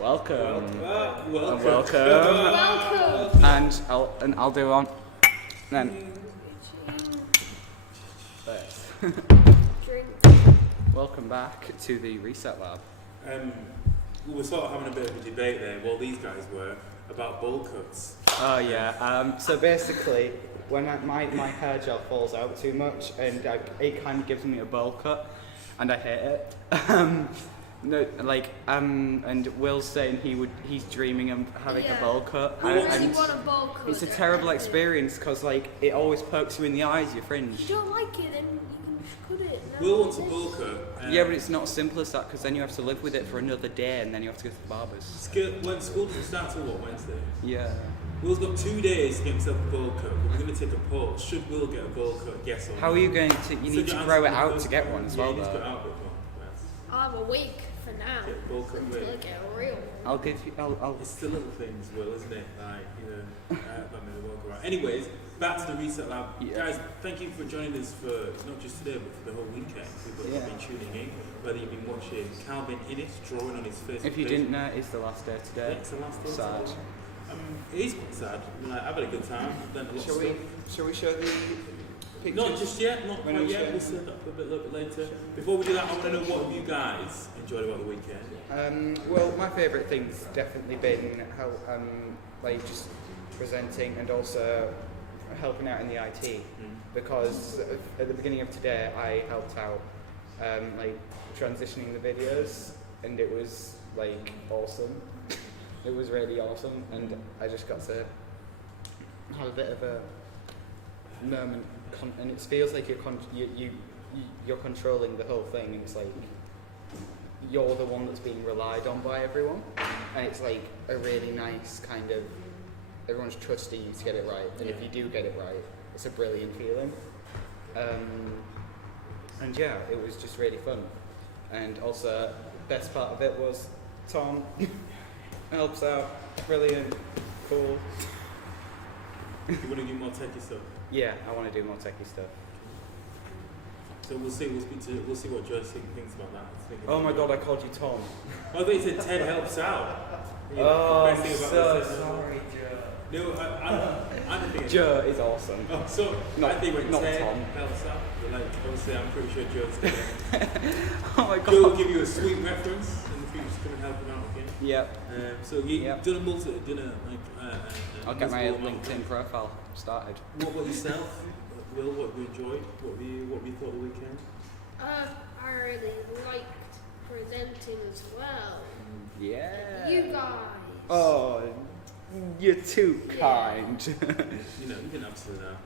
Welcome. Welcome. Welcome. And I'll do one. Then. Drink. Welcome back to the Reset Lab. We were sort of having a bit of a debate there, well these guys were, about bowl cuts. Oh yeah. So basically, when my hair gel falls out too much, and it kind of gives me a bowl cut, and I hate it. And Will's saying he's dreaming of having a bowl cut. I really want a bowl cut. It's a terrible experience because it always pokes you in the eyes, your fringe. If you don't like it, then you can just cut it. Will wants a bowl cut. Yeah, but it's not as simple as that because then you have to live with it for another day and then you have to go to the barbers. When school doesn't start till Wednesday? Yeah. Will's got 2 days to get himself a bowl cut. We're going to take a poll. Should Will get a bowl cut? Yes or no? How are you going to? You need to grow it out to get one as well, you need to though. grow it out, but I'll have a week for now. get a bowl cut Until I with. get a real one. I'll give you. I'll. It's the little things, Will, isn't it? Like, that made me walk around. Anyways, back to the Reset Lab. Yeah. Guys, thank you for joining us for not just today, but for the whole weekend. People have been tuning in, whether you've been watching Calvin Innes drawing on his Facebook If you page. didn't know, it's the last day today. It's the last day. Sad. It is quite sad. I've had a good time. I've learned a lot of stuff. Shall we show the pictures? Not just yet, not When quite we yet. show- We'll set that up a little bit later. Before we do that, I want to know what have you guys enjoyed about the weekend? Well, my favourite thing's definitely been how just presenting and also helping out in the IT because at the beginning of today I helped out transitioning the videos and it was awesome. It was really awesome and I just got to have a bit of a moment and it feels like you're controlling the whole thing. It's like you're the one that's being relied on by everyone and it's like a really nice kind of everyone's trusting you to get it right and if you do get it right it's a brilliant feeling and yeah, it was just really fun and also best part of it was Tom helps out, brilliant, cool. You want to do more techie stuff? Yeah, I want to do more techie stuff. So we'll see what Joyce thinks about that. Oh my god, I called you Tom. Oh, they said Ted helps out. Oh, Best I'm thing about so this is- sorry, Joe. No, I don't think Joe is awesome. Oh, so Not- I think when not Ted Tom. helps out, but obviously I'm pretty sure Joe's gonna. Oh my Joe will god. give you a sweet reference in the future to come and help him out again. Yep. So you've Yep. done a I'll get my multiple amount of LinkedIn things. profile started. What about yourself, Will? What have you enjoyed? What have you thought of the weekend? I really liked presenting as well. Yeah. You guys. Oh, you're too Yeah. kind. You didn't have to now.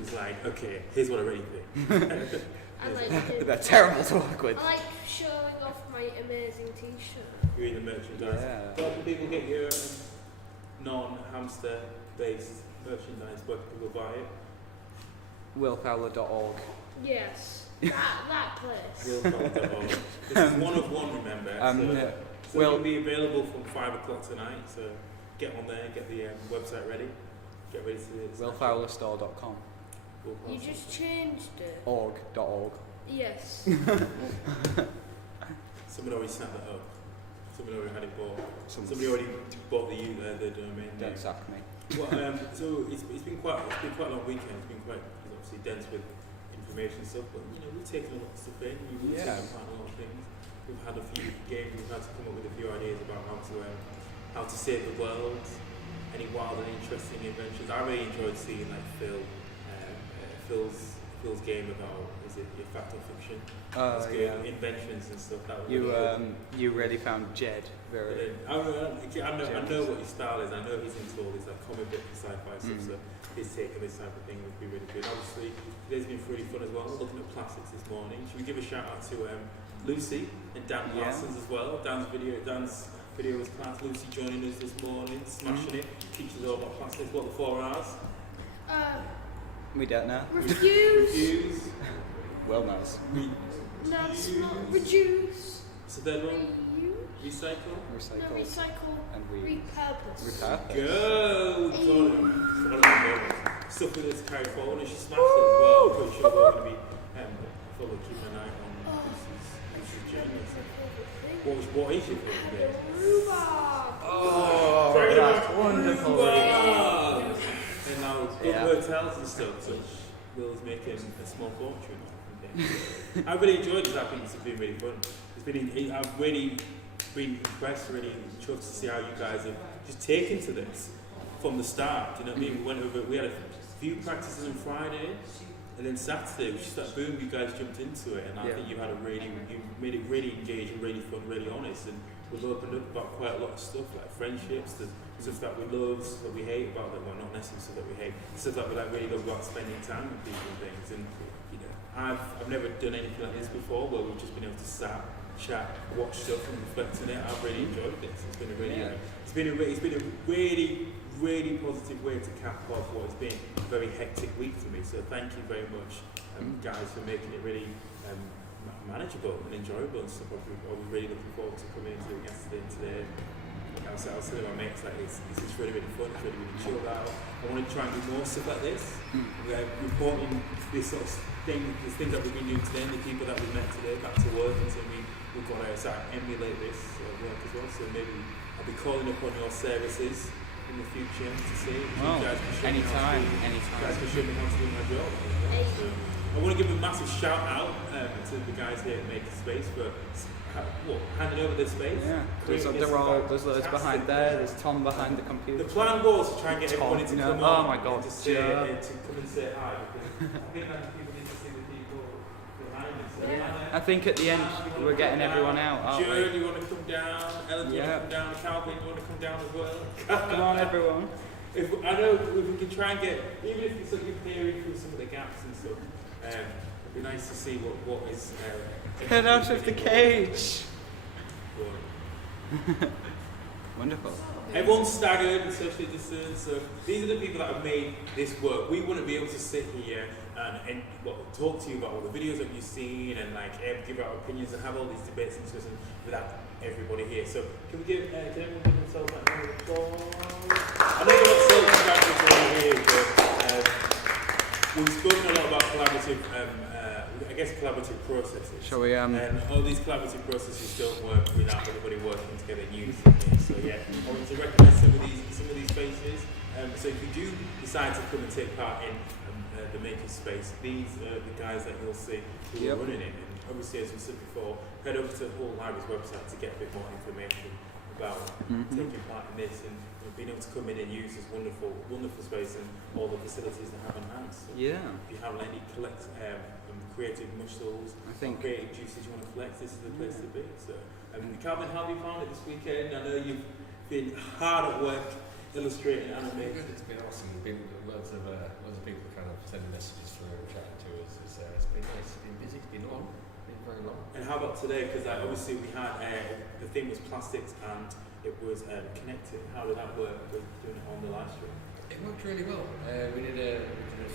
It's like, okay, here's what I really think. I like They're terrible to work with. I like showing off my amazing t-shirt. You're in the merchandise. Yeah. Where can people get your non-hamster based merchandise? Where can people buy it? willfowler.org. Yes. That place. Willfowler.org. This is one of one, remember. So Will- it'll be available from 5 o'clock tonight. So get on there, get the website ready, get ready to. willfowlerstore.com. You just changed it. org.org. Yes. Someone already snapped that up. Someone already had it bought. Some- Somebody already bought the domain name. Don't sack me. Well, so it's been quite a long weekend. It's been quite obviously dense with information and stuff, but we've taken a lot of stuff in. We've Yeah. taken part in a lot of things. We've had a few games. We've had to come up with a few ideas about how to save the world. Any wild and interesting inventions. I really enjoyed seeing Phil's game about your fact or fiction. That's good. Yeah. Inventions and stuff. That was You really good. you really found Jed very. I know what his style is. I know he's into all this comic book and sci-fi stuff. So his take on this type of thing would be really good. Obviously, today's been really fun as well. We're looking at plastics this morning. Should we give a shout out to Lucy and Dan Yeah. Parsons as well? Dan's video was class. Lucy joining us this morning, smashing it. Teaches all about plastics. What the 4 R's? We don't know. Refuse. Well knows. No, it's not. Reduce. So third one. Reuse. Recycle. No, Recycle recycle. and Repurpose. repurpose. Go! Got it. Stuff with us to carry forward, and she smashed it as well. I'm pretty sure we're going to be probably keeping an eye on Lucy's journey. That's my favourite thing. What is your favourite game? Oh, Dragon that's Ball wonderful. Rhubarb! And now good hotels and stuff, which Will's making a small fortune on. I really enjoyed this. I think it's been really fun. I've really been impressed, really chuffed to see how you guys have just taken to this from the start. You know what I mean? We had a few practices on Friday, and then Saturday, which just like boom, you guys jumped into it, and I think you made it really engaging, really fun, really honest, and we've opened up about quite a lot of stuff like friendships, the stuff that we love, stuff that we hate about them, well, not necessarily stuff that we hate, stuff that we like really love about spending time with people and things. And you know, I've never done anything like this before, where we've just been able to chat, watch stuff, and reflect on it. I've really enjoyed this. It's been a really positive way to cap off what has been a very hectic week for me. So thank you very much, guys, for making it really manageable and enjoyable and stuff. I was really looking forward to coming into it yesterday and today. Like I was telling my mates, like this is really fun. It's really chilled out. I want to try and do more stuff like this. We're reporting this sort of thing, the things that we've been doing today, and the people that we met today back to work, and so we've got to sort of emulate this work as well. So maybe I'll be calling upon your services in the future to see if you guys can show anytime. You guys can show me how to do my job. So I want to give a massive shout out to the guys here at Makerspace for handing over this space. Yeah, there's loads behind there. There's Tom behind the computer. The plan was to try and get everybody to come on. Oh my God! To come and say hi. Because I think that people need to see the people behind us. I think at the end we're getting everyone out, aren't we? Jared, you want to come down? Ellen, you want to come down? Calvin, you want to come down as well? Come on, everyone. I know if we can try and get, even if it's like you're peering through some of the gaps and stuff, it'd be nice to see what is. Get out of the cage. Wonderful. Everyone's staggered and socially distanced, so these are the people that have made this work. We wouldn't be able to sit here and talk to you about all the videos that you've seen and give our opinions and have all these debates and discussions without everybody here. So can everyone give themselves a round of applause? I know you're not so congratulations here, but we've spoken a lot about collaborative collaborative processes. Shall we? And all these collaborative processes don't work without everybody working together in unison. So yeah, I want to recommend some of these spaces. So if you do decide to come and take part in the Makerspace, these are the guys that you'll see who are running it. And obviously, as we said before, head over to the whole library's website to get a bit more information about taking part in this and being able to come in and use this wonderful space and all the facilities they have on hand. So if you have any creative muscles, creative juices you want to flex, this is the place to be. So, Calvin, how have you found it this weekend? I know you've been hard at work illustrating animation. It's been awesome. Loads of people kind of sending messages through and chatting to us. It's been nice. It's been busy. It's been long. It's been very long. And how about today? Because obviously we had the theme was plastics and it was connected. How did that work with doing it on the live stream? It worked really well. We did a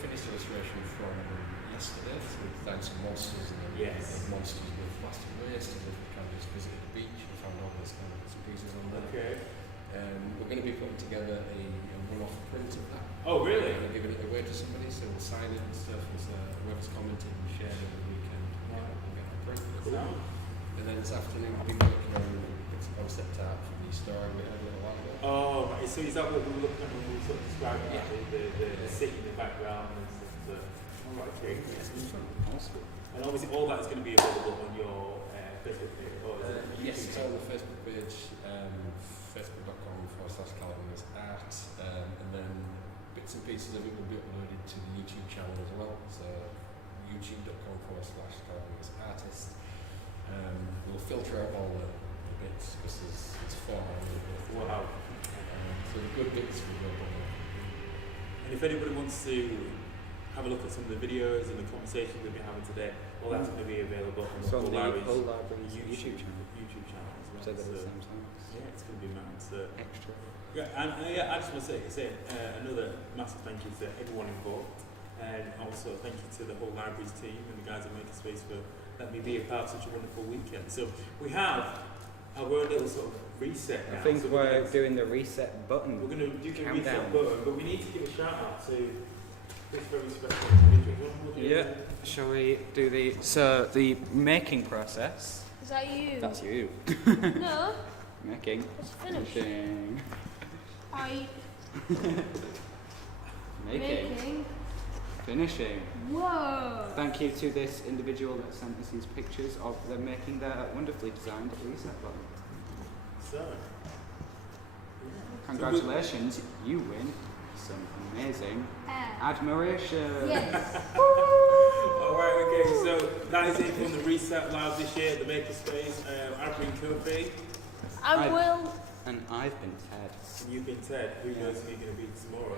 finished illustration from yesterday. So we designed some monsters and then monsters with plastic waste. And we kind of just visited the beach and found all those kind of pieces on there. Okay. We're going to be putting together a one-off print of that. Oh, really? We're giving it away to somebody, so we'll sign it and stuff. And so whoever's commented and shared it over the weekend, we'll get a print. Cool. And then this afternoon we'll be working on a concept art for the story we had a little while ago. Oh, right. So is that what we were looking at when we were sort of describing the city in the background and stuff? Okay. It's been fun. Awesome. And obviously all that is going to be available on your Facebook page. Yes, it's on the Facebook page, facebook.com/CalvinusArt, and then bits and pieces of it will be uploaded to the YouTube channel as well, so youtube.com/CalvinusArtist. We'll filter out all the bits because it's 400 bits. Wow. So the good bits will go on. And if anybody wants to have a look at some of the videos and the conversations we've been having today, all that's going to be available on the whole library's YouTube channel as well. So that at the same time. Yeah, it's going to be mad. So Extra. yeah, and I just want to say another massive thank you to everyone involved, and also thank you to the whole library's team and the guys at Makerspace for letting me be a part of such a wonderful weekend. So we have our own little sort of reset now. I think we're doing the reset button. We're going to do the reset Countdown. button, but we need to give a shout out to this very special individual. Yeah. Shall we do the making process Is that you? That's you. No. Making. It's finished. Finishing. I. Making. Finishing. Whoa. Thank you to this individual that sent us these pictures of them making their wonderfully designed reset button. So, Congratulations, you win some amazing admiration. Yes. alright, okay, so that is it from the Reset Lab this year at the Makerspace. I've been Kofi. I will. And I've been Ted. And you've been Ted. Who knows who you're going to be tomorrow?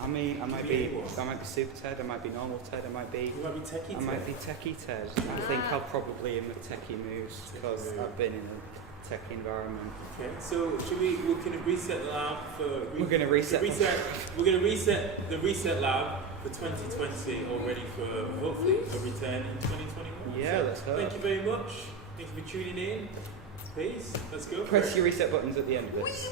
I might be Super Ted, I might be normal Ted, I might be You might be Techie Ted. I might be Techie Ted. I think I'll probably in the techie moves because I've been in a tech environment. Okay, so we're going to reset the lab for... We're going to reset. We're going to reset the Reset Lab for 2020 already for hopefully a return in 2021. Yeah, so let's hope. Thank you very much. Thank you for tuning in. Peace. Let's go. Press your reset buttons at the end of this. So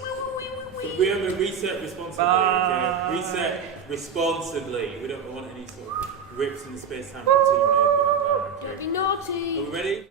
we have a reset responsibly. Bye. Okay? Reset responsibly. We don't want any sort of rips in the space-time continuum or anything like that. Don't Okay? be naughty. Are we ready?